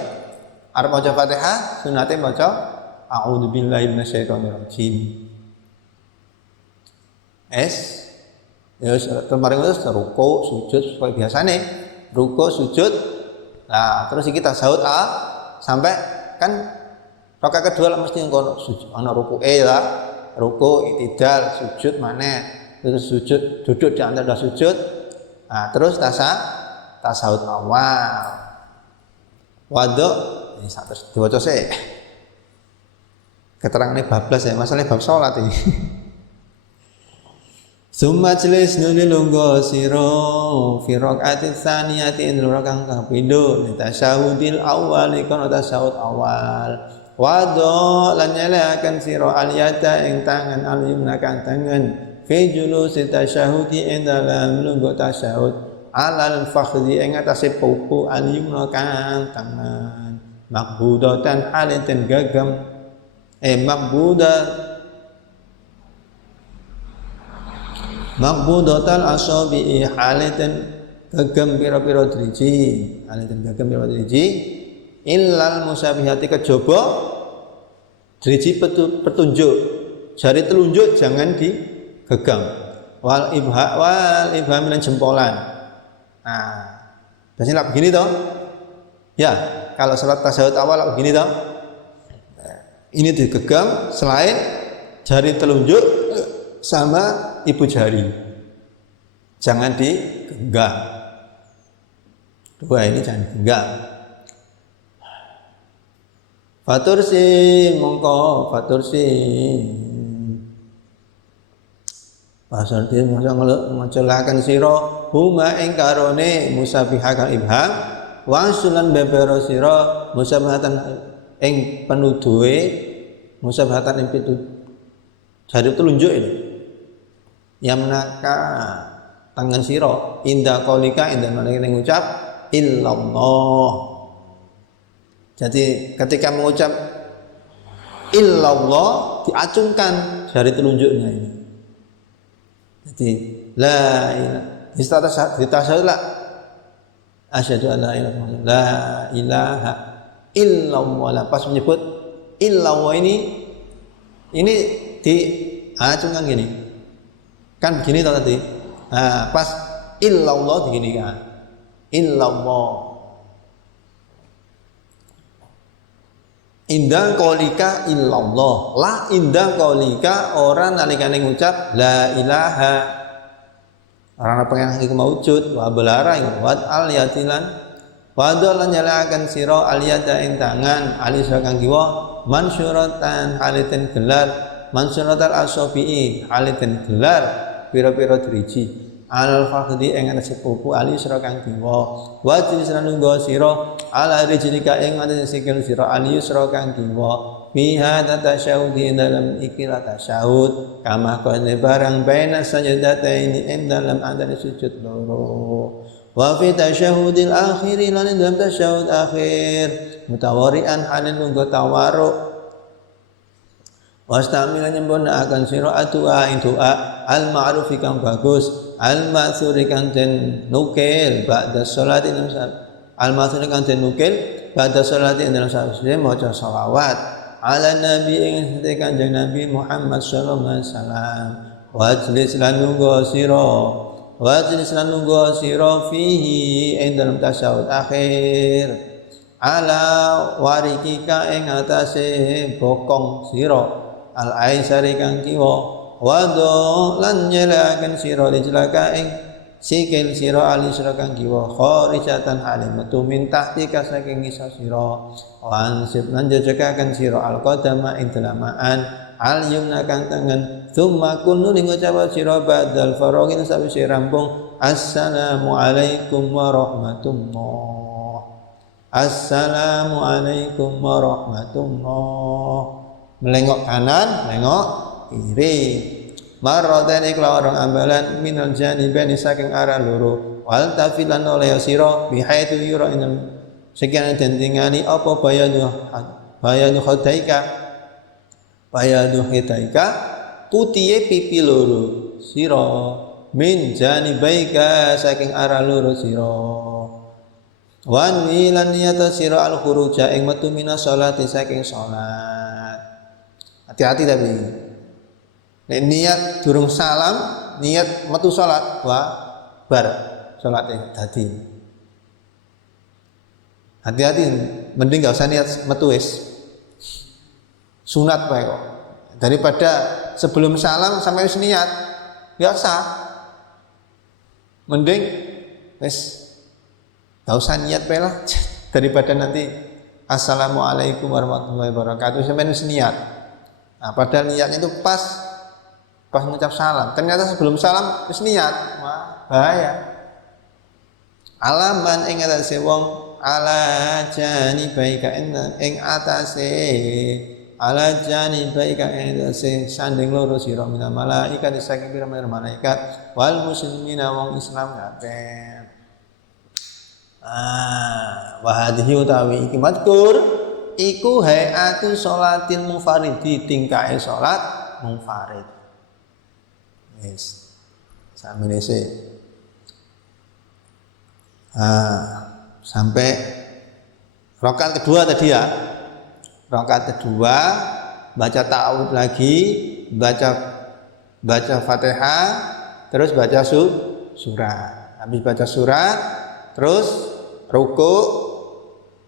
arep maca Fatihah sunate maca a'udzubillahi minasyaitonirrajim. Ya kemarin itu ruku sujud seperti biasane ruku sujud. Nah terus kita tasawuf sampai kan rakaat kedua lah mesti ngono sujud ana ruku'e lah ruku i'tidal sujud maneh terus sujud duduk di antara sujud. Nah, terus tasawuf awal. Waduk ini terus diwaca sik. Keterangane bablas ya, masalahnya bab salat iki. Summa jelis nuli lungguh sira fi rakaat tsaniyati ing rakaat kang pindho tasyahudil awal ikan tasyahud awal. Waduk lan nyalakan sira aliyata ing tangan alyumna kang tangan fi julusi tasyahudi ing dalam lungguh tasyahud alal fakhdhi ing atase pupu alyumna kang tangan maqbudatan halatan gagam maqbudatal asabi halatan gagam pira-pira driji halatan gagam pira driji illal musabihati kejaba driji petunjuk jari telunjuk jangan digegang wal ibham lan jempolan. Nah biasanya begini toh ya kalau salat tasyahud awal begini toh ini digegang selain jari telunjuk sama ibu jari jangan digenggam, dua ini jangan digenggam. Fatursi mongko fatursi pasal dia mencelakan siro huma ing karone musabihakal ibham wangsulan bebero siro musabihatan ing penuduhe musabihatan ing pitu jari telunjuk ini yamnaka tangan siro indah kolika indah malaikat yang ngucap illallah. Jadi ketika mengucap illallah diacungkan jari telunjuknya ini. Jadi la ilaha ditasawuf la asyhadu an la ilaha illallah. Pas menyebut illallah ini diacungkan gini. Kan begini tau tadi. Nah, pas illallah diginikan. Illallah. Indah qaulika illallah. La indah qaulika orang nalikane ngucap la ilaha. Orang pengen iku maujud wa belara ing wat al yatilan. Wa dolan nyalakan sira aliyata ing tangan alisa kang kiwa mansyuratan halitin gelar mansurat al-asobi'i aliten gelar pira-pira driji alal fakhdi ing atase pupu ali sira kang kiwa wajib sira lungguh sira ala rijlika ing atase sikil sira ali sira kang kiwa fiha tatasyahudi dalam ikilah tasyahud kama qane barang baina sajadataini ing dalam antara sujud loro wa fi tasyahudil akhir lan dalam tasyahud akhir mutawarian halin lungguh tawarruk wastamilan nyembona akan sira doa al-ma'ruf kang bagus al-ma'thur kang den nukil ba'da sholati al-ma'thur kang den nukil ba'da sholati dalam sawise maca shalawat ala nabi ing kanjeng nabi Muhammad sallallahu alaihi wasallam wajlis lan lungguh sira fihi ing dalam tasyahud akhir ala warikika ing atase bokong sira al-aisari kang kiwa wado lan nyelakan sira lijlaka ing sikil sira ali sira kang kiwa kharijatan halim metu min tahtika saking ngisor sira wansib lan jejekaken sira al-qadama ing dalamaan al-yumna kang tengen thumma kunu ning ucap sira badal faragin sawise rampung assalamu alaikum warahmatullah assalamu alaikum warahmatullah melengok kanan, melengok kiri. Marratan kelawan ambalan minal janibaini saking arah loro. Wal tafilan oleh sira bihaitu yura inal sekian tentingani apa bayanu khataika putihe pipi loro sira min janibaika saking arah loro sira. Wan wilan niyata sira al khuruja ing metu minas sholati saking salat. Hati-hati tapi nek niat durung salam niat metu salat wah bar salate dadi hati-hati mending gak usah niat metu wis sunat wae kok daripada sebelum salam sampai wis niat biasa mending wis gak usah niat wae lah daripada nanti assalamualaikum warahmatullahi wabarakatuh sampai wis niat. Nah, padahal niatnya itu pas mengucap salam. Ternyata sebelum salam wis niat. Wah, bahaya. Alaman ing atase wong ala jani baika ing atase ala jani baika ing atase sanding loro sira minal malaikat saking pira-pira malaikat wal muslimina wong Islam kabeh. Wa hadhihi utawi iki madkur iku hayatu sholatil munfaridi tingkae salat munfarid. Yes. Samene sih. Sampai rakaat kedua tadi ya. Rakaat kedua baca ta'awudz lagi, baca Fatihah, terus baca surat. Habis baca surat, terus rukuk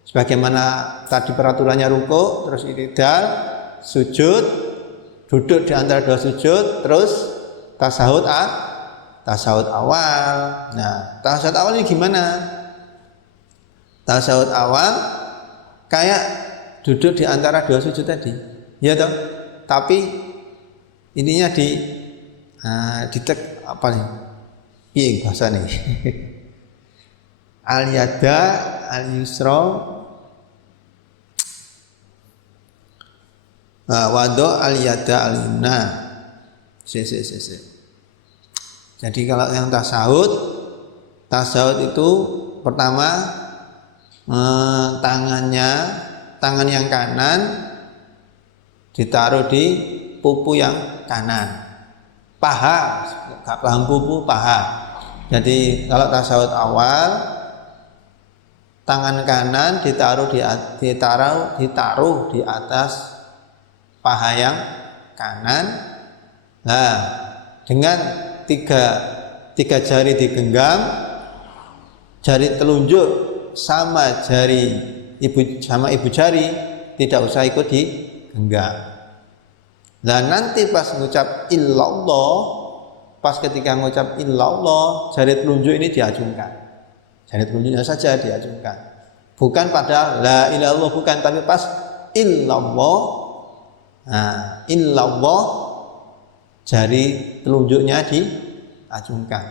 sebagaimana tadi peraturannya ruku, terus i'tidal, sujud, duduk di antara dua sujud, terus tasahud awal. Nah, tasahud awal ini gimana? Tasahud awal kayak duduk di antara dua sujud tadi, ya toh? Tapi ininya ditek apa nih? Piye bahasa nih? Al-yada, al-yusra, wado al-yada al-yumna. Jadi kalau yang tasahud itu pertama tangan yang kanan ditaruh di pupu yang kanan. Paha, enggak paham pupu, paha. Jadi kalau tasahud awal tangan kanan ditaruh di atas paha yang kanan. Nah, dengan tiga jari digenggam, jari telunjuk sama ibu jari tidak usah ikut digenggam. Nah, nanti pas ngucap illallah, pas ketika ngucap illallah, jari telunjuk ini diacungkan. Jari telunjuknya saja diacungkan. Bukan pada la ilallah bukan, tapi pas illallah. Nah, illallah jari telunjuknya diacungkan.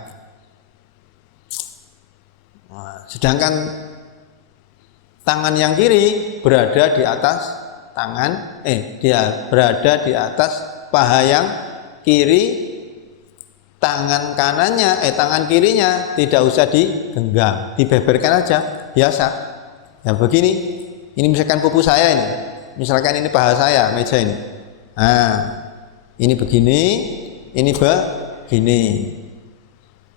Nah, sedangkan tangan yang kiri berada di atas dia berada di atas paha yang kiri. Tangan kirinya tidak usah digenggam, dibeberkan aja, biasa. Ya begini, ini misalkan pupu saya ini, misalkan ini paha saya, meja ini. Nah, ini begini, ini begini.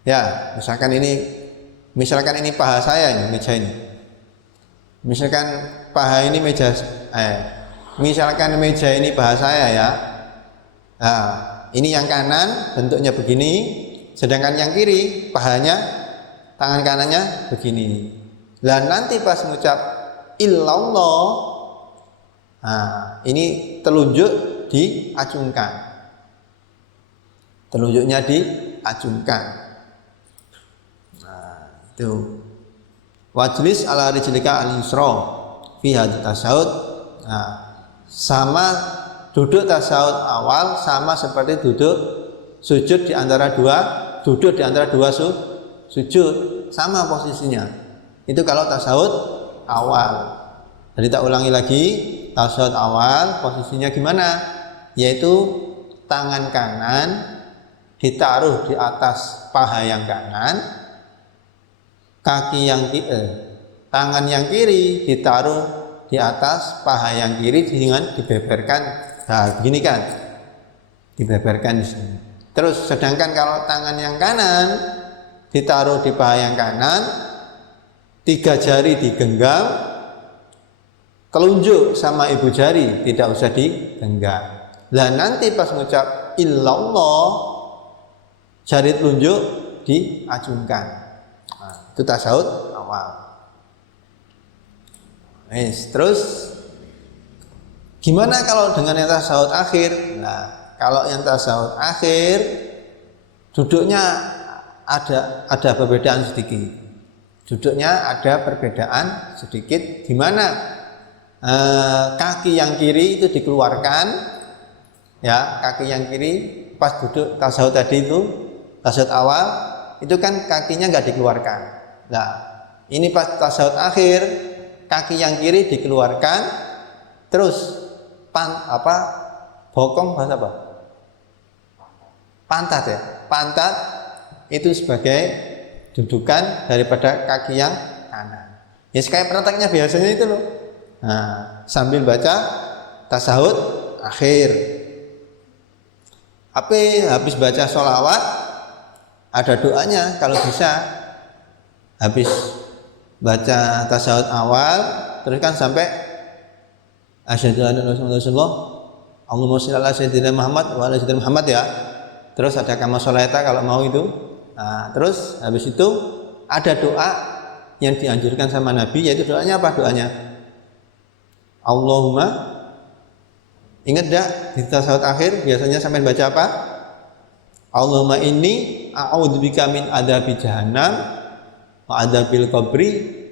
Ya, misalkan ini paha saya ini, meja ini. Misalkan paha ini misalkan meja ini paha saya ya. Nah, ini yang kanan bentuknya begini, sedangkan yang kiri pahanya, tangan kanannya begini. Dan nanti pas mengucap illallah, nah ini telunjuk diacungkan, telunjuknya diacungkan. Nah itu wajlis ala rijlika al-yusra fi hadits tasyahud. Nah, sama duduk tasawuf awal sama seperti duduk di antara dua sujud, sama posisinya. Itu kalau tasawuf awal. Jadi tak ulangi lagi, tasawuf awal posisinya gimana? Yaitu tangan kanan ditaruh di atas paha yang kanan, tangan yang kiri ditaruh di atas paha yang kiri dengan dibeberkan. Nah, begini kan, dibeberkan di sini. Terus, sedangkan kalau tangan yang kanan ditaruh di paha yang kanan, 3 jari digenggam, telunjuk sama ibu jari tidak usah digenggam. Lah nanti pas mengucap illallah, jari telunjuk diacungkan. Nah, itu tasawuf awal. Terus gimana kalau dengan yang tasawuf akhir? Nah, kalau yang tasawuf akhir duduknya ada perbedaan sedikit. Duduknya ada perbedaan sedikit. Di mana kaki yang kiri itu dikeluarkan, ya, kaki yang kiri pas duduk tasawuf tadi itu, tasawuf awal itu kan kakinya nggak dikeluarkan. Nah, ini pas tasawuf akhir kaki yang kiri dikeluarkan, terus bokong bahasa apa? Pantat ya. Pantat itu sebagai dudukan daripada kaki yang kanan. Ya kayak prakteknya biasanya itu loh. Nah, sambil baca tasahud akhir. Habis baca sholawat ada doanya kalau bisa. Habis baca tasahud awal terus kan sampai asyhadu anna Rasulullah, Allahumma sholli ala sayyidina Muhammad wa ala sayyidina Muhammad ya. Terus ada kama sholaita kalau mau itu. Nah, terus habis itu ada doa yang dianjurkan sama Nabi, yaitu doanya apa? Doanya Allahumma, ingat enggak di tasawuf akhir biasanya sampai baca apa? Allahumma inni a'udzubika min adzabi jahannam wa adzabil qabri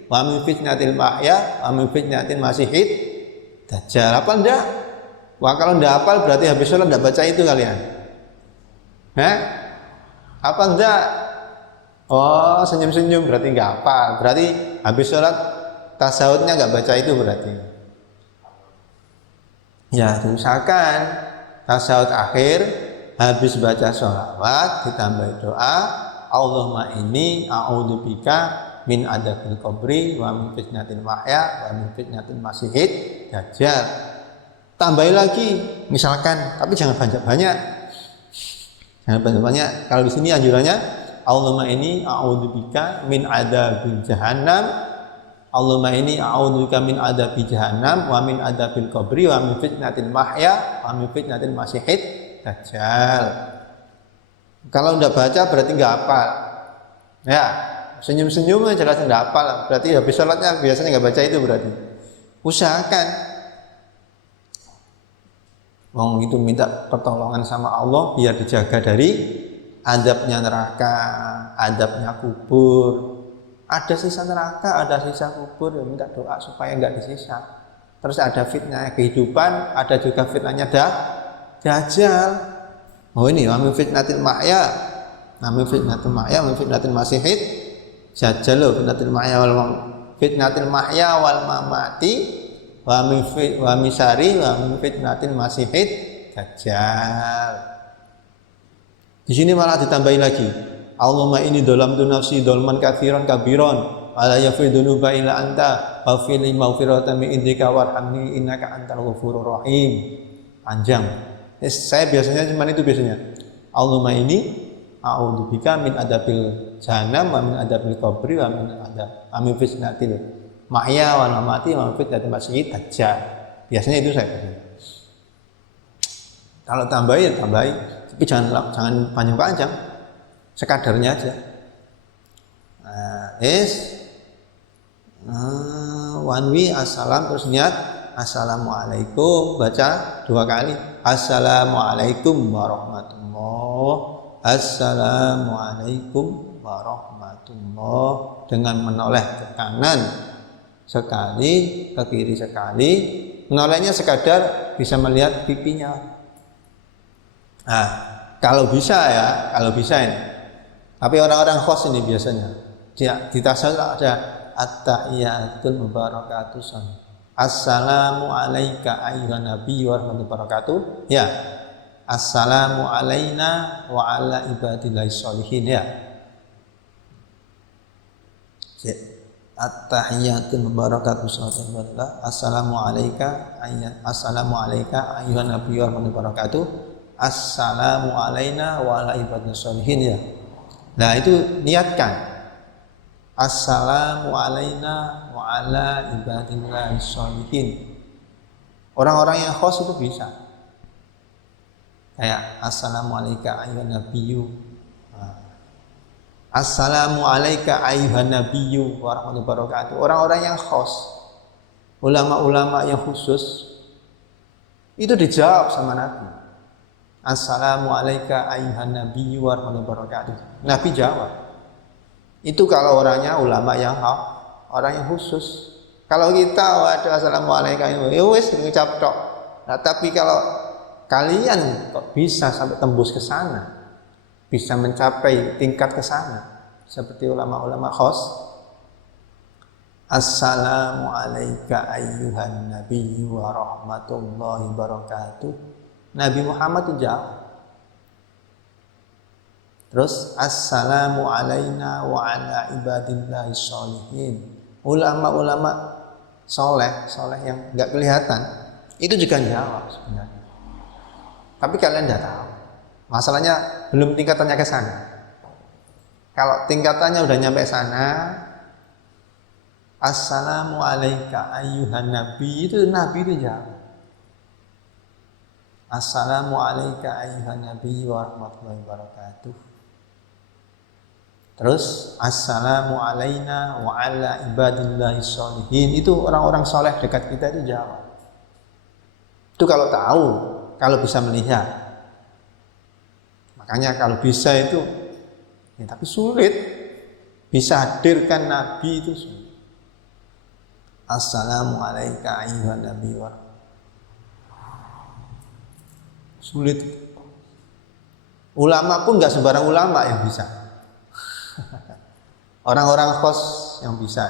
wa min fitnatil mahya wa min fitnatil masiihid dajjal. Apa enggak? Wah, kalau enggak hafal berarti habis sholat enggak baca itu kalian. Apa enggak? Oh, senyum-senyum berarti enggak hafal. Berarti habis sholat tasawufnya enggak baca itu berarti. Ya, misalkan tasawuf akhir habis baca sholawat ditambah doa Allahumma inni a'udzubika min adzabil qabri wa min fitnatil mahya wa min fitnatil masiihid dajjal. Tambahin lagi misalkan, tapi jangan banyak-banyak. Jangan banyak-banyak. Kalau di sini anjurannya Allahumma inni a'udzubika min adzabil jahannam, Allahumma inni a'udzubika min adzabi jahannam wa min adzabil qabri wa min fitnatil mahya wa min fitnatil masiihid dajjal. Kalau enggak baca berarti enggak hafal. Ya, senyum-senyum jelas enggak hafal. Berarti habis sholatnya biasanya enggak baca itu berarti. Usahakan. Wong itu minta pertolongan sama Allah biar dijaga dari azabnya neraka, azabnya kubur. Ada sisa neraka, ada sisa kubur, ya minta doa supaya enggak disisa. Terus ada fitnah kehidupan, ada juga fitnahnya Dajjal. Oh ini wa min fitnatil mahya, wa min fitnatil mahya, wa min fitnatil masihid Dajjal, fitnatil mahya wal mamati, wa min syarri wa min fitnatil masihid Dajjal. Di sini malah ditambahin lagi. Allahumma inni dolamtu nafsi dolman katsiran kabiran wala yaghfiru dzunuba illa anta faghfir li maghfiratan min indika warhamni innaka antal ghafurur rahim. Panjang. Saya biasanya cuma itu biasanya. Allahumma inni a'udzubika min adabil jahannam wa min adabil qabri wa min fitnatil mahya wal mamati wa min fitnatil masihid dajjal. Biasanya itu saya. Kalau tambahin, tapi jangan panjang-panjang. Sekadarnya aja. Wanwi assalam, terus niat assalamualaikum, baca 2 kali assalamualaikum warahmatullah, assalamualaikum warahmatullah, dengan menoleh ke kanan sekali, ke kiri sekali. Menolehnya sekadar bisa melihat pipinya. Nah, kalau bisa ini. Tapi orang-orang khos ini biasanya di tasawuf ada at-tahiyatul mubarakatuh. Assalamu alayka ayyuhan nabiy wa rahmatullahi wabarakatuh. Ya. Assalamu alayna wa ala ibadillahis sholihin, ya. At-tahiyatul mubarakatuh. Assalamu alayka ayyuhan nabiy wa rahmatullahi wabarakatuh. Assalamu alayna wa ala ibadillahis sholihin, ya. Nah, itu niatkan. Assalamu alayna wa ala ibadillahis sholihin. Orang-orang yang khos itu bisa. Kayak assalamu alayka ayyuhan nabiyyu. Assalamu alayka ayyuhan nabiyyu wa rahmatullahi wabarakatuh. Orang-orang yang khos, ulama-ulama yang khusus, itu dijawab sama Nabi. Assalamu alayka ayyuhan nabiyyu wa rahmatullahi wabarakatuh. Nabi jawab. Itu kalau orangnya ulama yang orang yang khusus. Kalau kita waduh assalamu alayka ya wis ngucap tok. Nah, tapi kalau kalian kok bisa sampai tembus ke sana, bisa mencapai tingkat ke sana seperti ulama-ulama khos. Assalamu alayka ayyuhan nabiyyu wa rahmatullahi wabarakatuh. Nabi Muhammad itu jawab. Terus assalamu alayna wa ala ibadillahis sholihin. Ulama-ulama soleh yang nggak kelihatan itu juga jawab sebenarnya. Tapi kalian tidak tahu. Masalahnya belum tingkatannya ke sana. Kalau tingkatannya udah nyampe sana, assalamu alayka ayyuhan nabi, itu Nabi itu jawab. Assalamu alayka ayyuhan nabi wa rahmatullahi wabarakatuh. Terus assalamu alayna wa ala ibadillahis sholihin. Itu orang-orang soleh dekat kita itu jawab. Itu kalau tahu, kalau bisa melihat. Makanya kalau bisa itu, ya, tapi sulit. Bisa hadirkan Nabi itu sulit. Assalamu alayka ayyuhan nabi wa sulit. Ulama pun nggak sembarang ulama yang bisa. Orang-orang khos yang bisa.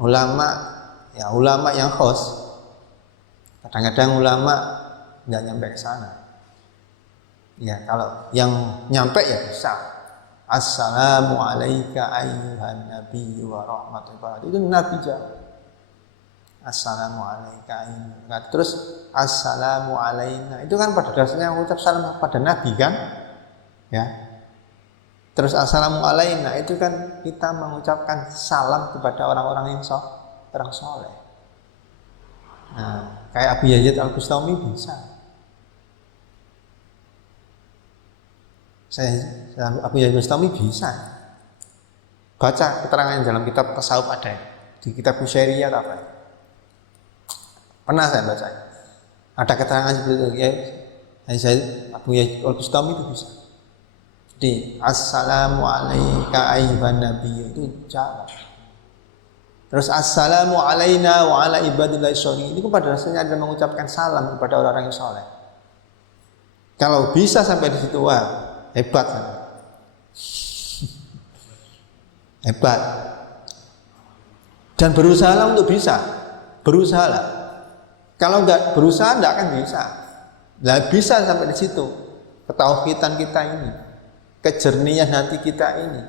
Ulama yang khos. Kadang-kadang ulama nggak nyampe ke sana. Ya, kalau yang nyampe ya bisa. Assalamu alayka ayyuhan nabi wa rahmatullahi wabarakatuh. Itu Nabi jawab. Assalamu alayka ayyuhan. Terus assalamu alayna. Itu kan pada dasarnya mengucap salam pada Nabi kan? Ya. Terus assalamu alayna itu kan kita mengucapkan salam kepada orang-orang yang orang soleh. Nah, kayak Abu Yazid Al-Bustami bisa. Abu Yazid Al-Bustami bisa. Baca keterangan dalam kitab tasawuf ada di kitab Musyariyat apa? Pernah saya baca. Ada keterangan seperti itu ya. Abu Yazid Al-Bustami itu bisa. Di assalamu alayka ayyuhan nabiy itu jawab. Terus assalamu alaina wa ala ibadillahi sholihin. Itu pada dasarnya adalah mengucapkan salam kepada orang-orang yang soleh. Kalau bisa sampai di situ, wah hebat. Hebat. Dan berusaha untuk bisa. Berusaha. Kalau nggak berusaha nggak akan bisa. Nggak bisa sampai di situ. Ketauhidan kita ini, kejernihan hati kita ini,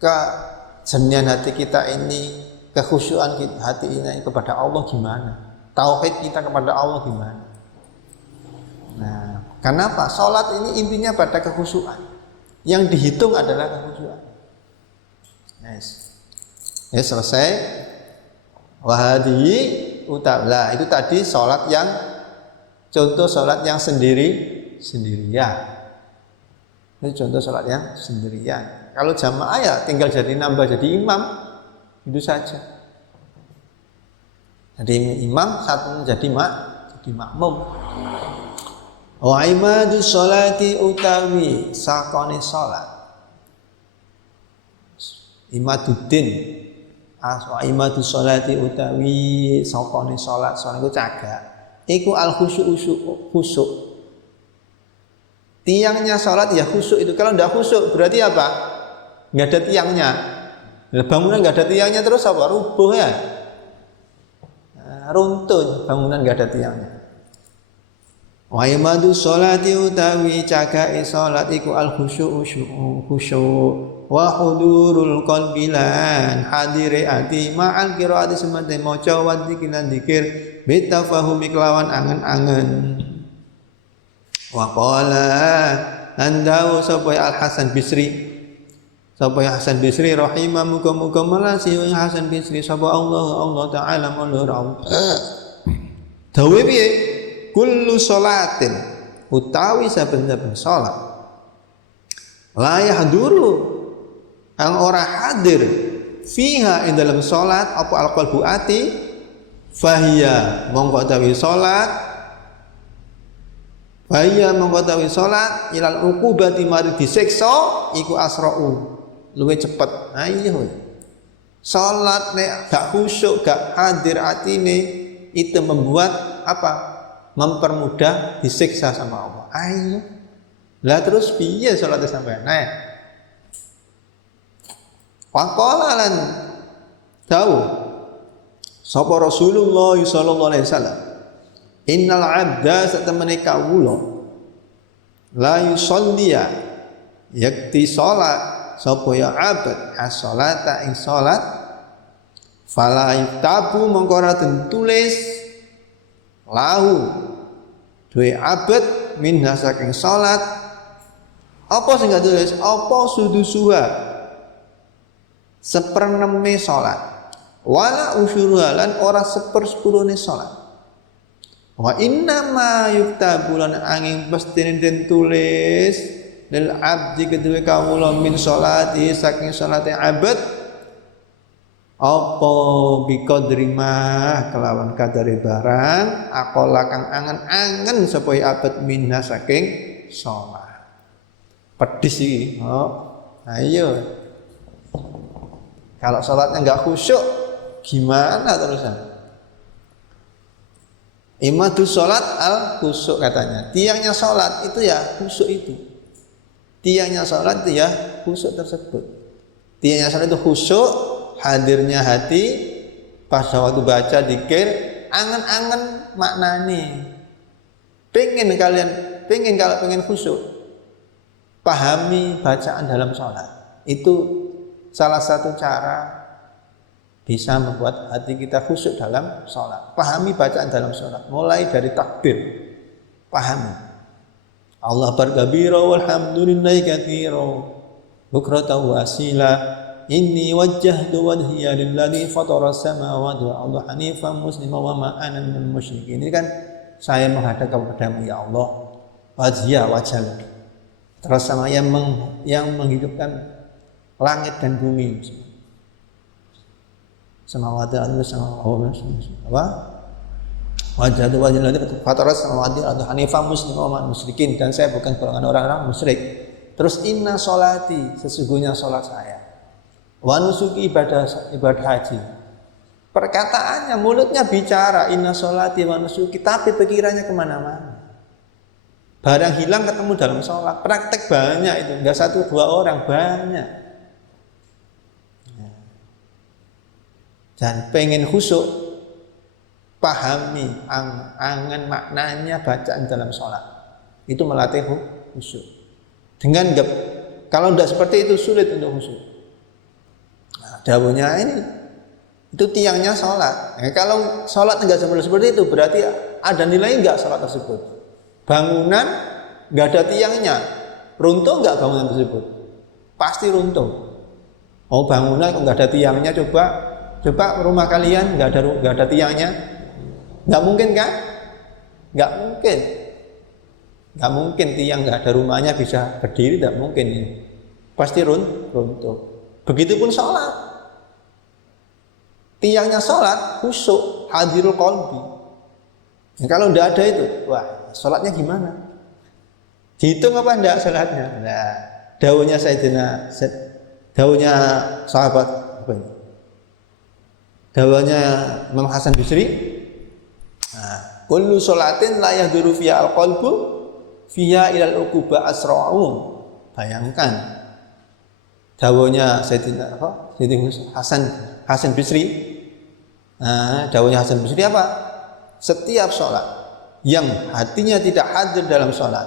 kejernihan hati kita ini, kekhusyuan hati ini kepada Allah gimana? Tauhid kita kepada Allah gimana? Nah, kenapa? Salat ini intinya pada kekhusyuan. Yang dihitung adalah kekhusyuan. Yes. Ya selesai. Wahadi utala itu tadi salat yang contoh salat yang sendirian. Ini contoh salat yang sendirian. Kalau jamaah ya tinggal jadi nambah jadi imam, itu saja. Jadi imam satu jadi makmum. Wa imadu sholati utawi sakone salat. Imaduddin. Wa imadu sholati utawi sakone salat. Salat iku cagak. Iku al khusyuk. Tiangnya salat ya khusyuk itu. Kalau tidak khusyuk berarti apa? Nggak ada tiangnya. Bangunan nggak ada tiangnya terus apa? Rubuh ya. Runtuh bangunan nggak ada tiangnya. Wa imadu sholati utawi cagae salat iku al khusyuk wa hudurul qalbi lan hadire ati ma'al qiraati semate maca wa dzikir bitafahumi kelawan angen-angen. Wa qala andau sapa Al Hasan Bisri rahimah muga-muga malasi Hasan Bisri sapa Allah taala mulur dawe piye kullu sholatin utawi saben-saben salat la yahduru ang ora hadir fiha ing dalam salat apa alqalbu ati fahiya mongko tawi salat salat ilal uqubati mari disiksa iku asra'u luwih cepet. Ayo salat nek gak khusyuk gak hadir atine itu membuat apa? Mempermudah disiksa sama Allah. Ayo. Lah terus piye salate sampean? Nah. Waqala lan tahu sapa Rasulullah sallallahu alaihi wasallam innal abda satamane kawula la yusalliya yakti salat sapa ya abad as-salata ing salat fala yutabu mongko ora tulis lahu duwe abad minha saking salat apa sing gak tulis apa sudusuha seperneme salat wala usyuruha lan ora sepersepuluhne salat. Wa inna ma yuktabu lan angin pestine den tulis lil abdi kedue kawula min sholati saking salate abad apa biqadri mah kelawan kadare barang aqala kang angen-angen sapa abad minha saking salat. Pedis iki. Ayo. Kalau salatnya enggak khusyuk gimana terusan? Imadu sholat al khusyuk katanya. Tiangnya sholat itu ya khusyuk itu. Tiangnya sholat itu ya khusyuk tersebut. Tiangnya sholat itu khusyuk, hadirnya hati, pas waktu baca dzikir, angen-angen maknane. Kalau pengen khusyuk, pahami bacaan dalam sholat. Itu salah satu cara bisa membuat hati kita khusyuk dalam sholat. Pahami bacaan dalam sholat. Mulai dari takbir. Pahami. Allah berkabira walhamdulillahi katsira. Bukrata wa asila. Inni wajjahtu wajhiya lilladzi fatara samawati wal arda hanifan musliman wa ma ana minal musyrikin. Ini kan saya menghadap kepadamu ya Allah. Wajhiya wajhal. Terus sama yang menghidupkan langit dan bumi. Samawati al-ardi samawati apa? Wajah ladzi fatara samawati al-ardi hanifan musliman wa musyrikin dan saya bukan golongan orang-orang musyrik. Terus inna sholati sesungguhnya salat saya. Wa nusuki ibadah haji Perkataannya, mulutnya bicara inna sholati wa nusuki, tapi pikirannya kemana-mana. Barang hilang ketemu dalam sholat. Praktek banyak itu, nggak 1-2 orang, banyak. Dan pengen khusyuk, pahami angan maknanya bacaan dalam sholat. Itu melatih khusyuk. Kalau tidak seperti itu sulit untuk khusyuk. Nah, dawuhnya ini, itu tiangnya sholat. Nah, kalau sholat nggak seperti itu, berarti ada nilai nggak sholat tersebut? Bangunan nggak ada tiangnya, runtuh nggak bangunan tersebut? Pasti runtuh. Oh, bangunan kok nggak ada tiangnya, coba rumah kalian nggak ada tiangnya, nggak mungkin kan? Nggak mungkin tiang nggak ada rumahnya bisa berdiri, nggak mungkin. Pasti runtuh. Begitupun sholat. Tiangnya sholat khusyuk, hadirul qalbi. Kalau nggak ada itu, wah, sholatnya gimana? Dihitung apa enggak sholatnya? Nah, dawuhnya sahabat apa ini? Dawuhnya Imam Hasan Basri, kullu sholatin la yahduru fiha al-qalbu fiha ilal uquba asra'u. Bayangkan dawuhnya Sayyidina Hasan Basri. Dawuhnya Hasan Basri apa? Setiap sholat yang hatinya tidak hadir dalam sholat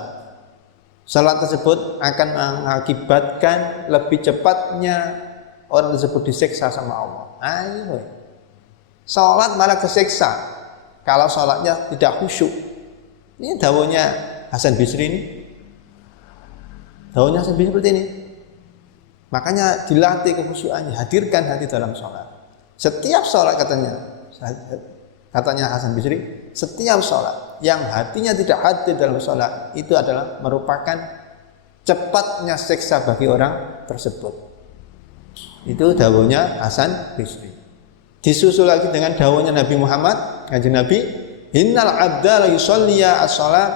tersebut akan mengakibatkan lebih cepatnya orang tersebut disiksa sama Allah. Ayo. Sholat malah kesiksa kalau sholatnya tidak khusyuk. Ini dawuhnya Hasan Basri ini. Dawuhnya Hasan Basri seperti ini. Makanya dilatih kekhusyukannya, hadirkan hati dalam sholat. Setiap sholat katanya Hasan Basri, setiap sholat yang hatinya tidak hadir dalam sholat itu adalah merupakan cepatnya siksa bagi orang tersebut. Itu dawuhnya Hasan Basri. Disusul lagi dengan dawuhnya Nabi Muhammad, kanjeng Nabi, innal abda la yusalliya as-shalah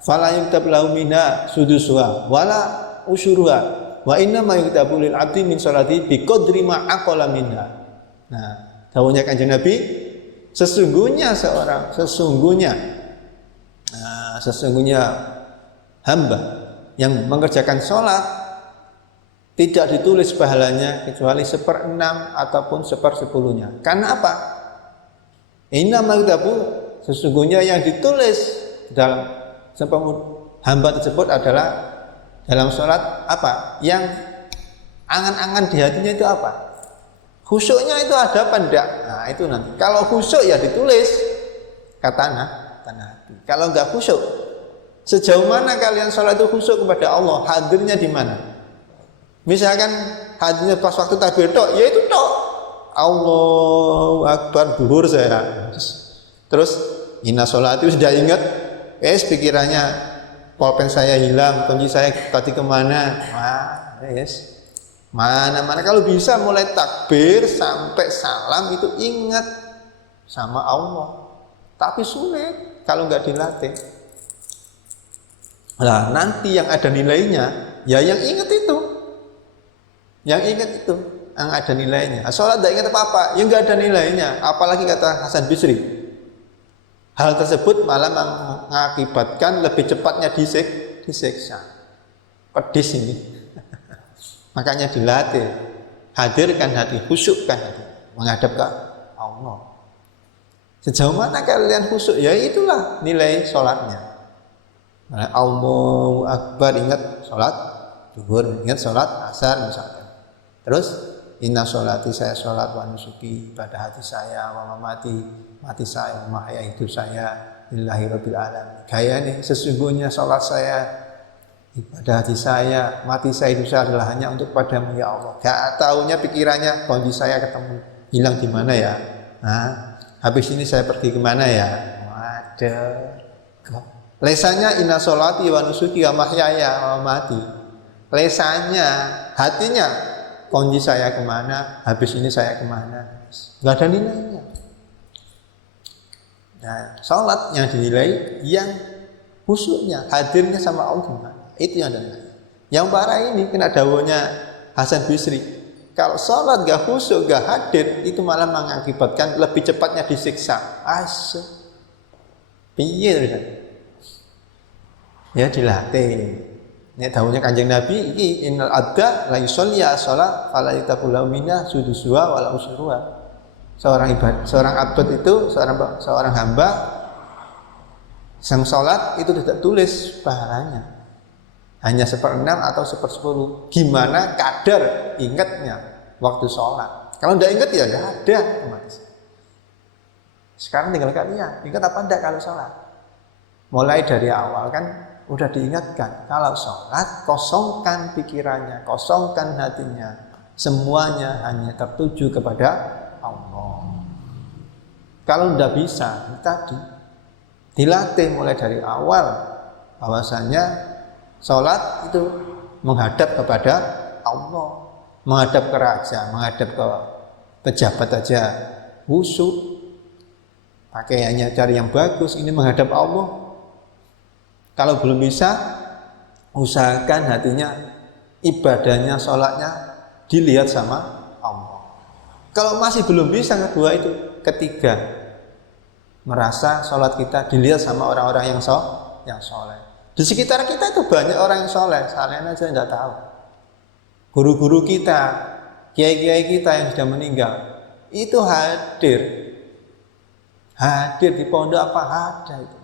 fala yuktab lahu minha sudusuha wala usyuruha wa inna ma yuktabu lil abdi min sholati bi qadri ma aqala minha. Nah, dawuhnya kanjeng Nabi, sesungguhnya hamba yang mengerjakan sholat tidak ditulis pahalanya kecuali 1/6 ataupun 1/10. Karena apa? Inna magdabu, sesungguhnya yang ditulis dalam hamba tersebut adalah dalam sholat apa? Yang angan-angan di hatinya itu apa? Khusyuknya itu ada apa enggak? Nah, itu nanti. Kalau khusyuk ya ditulis kata hati. Kalau enggak khusyuk, sejauh mana kalian sholat itu khusyuk kepada Allah? Hadirnya di mana? Misalkan hadirnya pas waktu takbir tok, ya itu tok. Allahu Akbar duhur saya. Terus inna sholati sudah ingat, pikirannya pulpen saya hilang, kunci saya tadi kemana? Mana-mana kalau bisa mulai takbir sampai salam itu ingat sama Allah. Tapi sulit kalau nggak dilatih. Nah, nanti yang ada nilainya, ya yang ingat itu. Yang ingat itu, yang ada nilainya. Sholat tidak ingat apa-apa, yang nggak ada nilainya. Apalagi kata Hasan Basri, hal tersebut malah mengakibatkan lebih cepatnya disiksa. Pedis ini. Makanya dilatih, hadirkan hati, khusyukkan hati, menghadap ke Allah. Sejauh mana kalian khusyuk, ya itulah nilai sholatnya. Allahu Akbar, ingat sholat zuhur, ingat sholat asar misalkan. Terus inna sholati, saya sholat, wa nusuki, pada hati saya, wa mati saya, mahya hidup saya, lillahi rabbil alamin. Gaya nih, sesungguhnya sholat saya, ibadah hati saya, mati saya, hidup saya adalah hanya untuk padamu ya Allah. Gak taunya pikirannya kondisi saya ketemu hilang di mana ya? Habis ini saya pergi kemana ya? Waduh. Lesannya inna sholati wa nusuki wa mahyaya wa mati. Lesannya, hatinya kondisi saya kemana? Habis ini saya kemana? Gak ada nilainya. Nah, sholat yang dinilai yang khusyuknya, hadirnya sama Allah. Itu yang ada nilai. Yang parah ini kena dawuhnya Hasan Basri. Kalau sholat gak khusyuk, gak hadir, itu malah mengakibatkan lebih cepatnya disiksa. Asyik. Piye terusan? Ya dilatih. Nek dawuhnya Kanjeng Nabi iki innal abda la yusolli shalah fala yataqulu minna suduswa wala usruha. Seorang abad itu, seorang hamba sang sholat itu tidak tulis pahalanya. Hanya 1/6 atau 1/10. Gimana kadar ingatnya waktu sholat? Kalau tidak ingat ya tidak ada, mas. Sekarang tinggal kalian ingat apa enggak kalau sholat? Mulai dari awal kan udah diingatkan. Kalau sholat kosongkan pikirannya, kosongkan hatinya. Semuanya hanya tertuju kepada Allah. Kalau tidak bisa, tadi dilatih mulai dari awal bahwasanya sholat itu menghadap kepada Allah, menghadap ke raja, menghadap ke pejabat aja khusyuk, pakaiannya cari yang bagus, ini menghadap Allah. Kalau belum bisa, usahakan hatinya, ibadahnya, sholatnya dilihat sama Allah. Kalau masih belum bisa kedua itu, ketiga, merasa sholat kita dilihat sama orang-orang yang soleh. Di sekitar kita itu banyak orang yang soleh, kalian aja tidak tahu. Guru-guru kita, kiai-kiai kita yang sudah meninggal, itu hadir di pondok apa ada itu.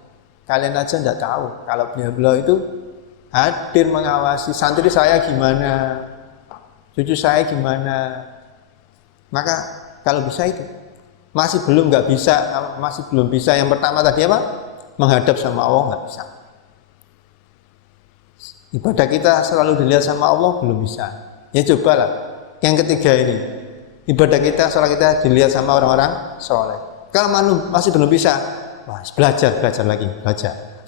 Kalian aja tidak tahu. Kalau beliau itu hadir mengawasi santri saya gimana, cucu saya gimana. Maka kalau bisa itu, masih belum bisa. Yang pertama tadi apa? Menghadap sama Allah nggak bisa. Ibadah kita selalu dilihat sama Allah belum bisa. Ya cobalah. Yang ketiga ini, ibadah kita, sholat kita dilihat sama orang-orang soleh. Kalau masih belum bisa, belajar lagi, belajar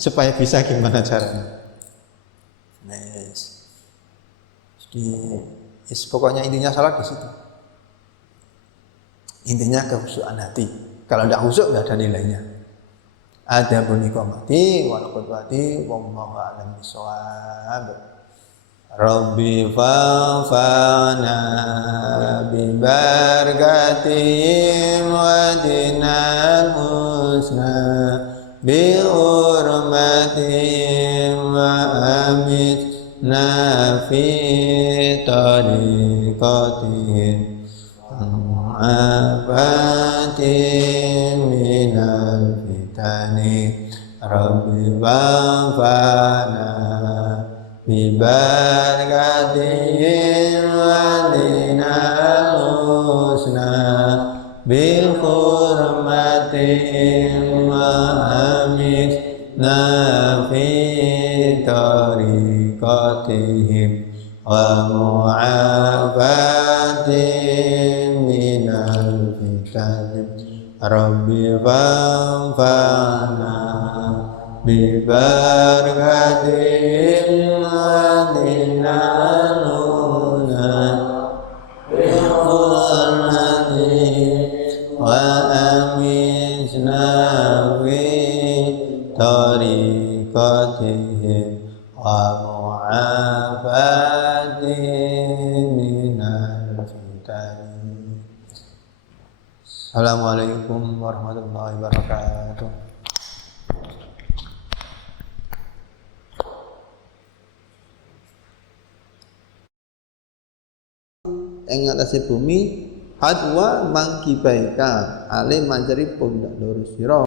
supaya bisa gimana caranya. Jadi, pokoknya intinya sholat di situ. Intinya kekhusyukan hati. Kalau tidak khusyuk nggak ada nilainya. Ada buniqomati wal qudwati wallahu a'lam bishawab. Rabbi fa'fana bi barakatihim wa dinal husna bi hurmatihim wa amitna fi tariqatihim abatin minal fitani Rabbi ba'fana bi barakatihim wa dinal husna bi hurmatihim wa amitna fi tariqatihim wa mu'afatin minal fitani Rabbi fa'fana bi barakatihim wa dinal husna bi hurmatihim wa amitna fi tariqatihim wa mu'afatin minal fitani. Assalamualaikum warahmatullahi wabarakatuh. Ing atase bumi hadwa mangkibaika ale manceri pundak loro sira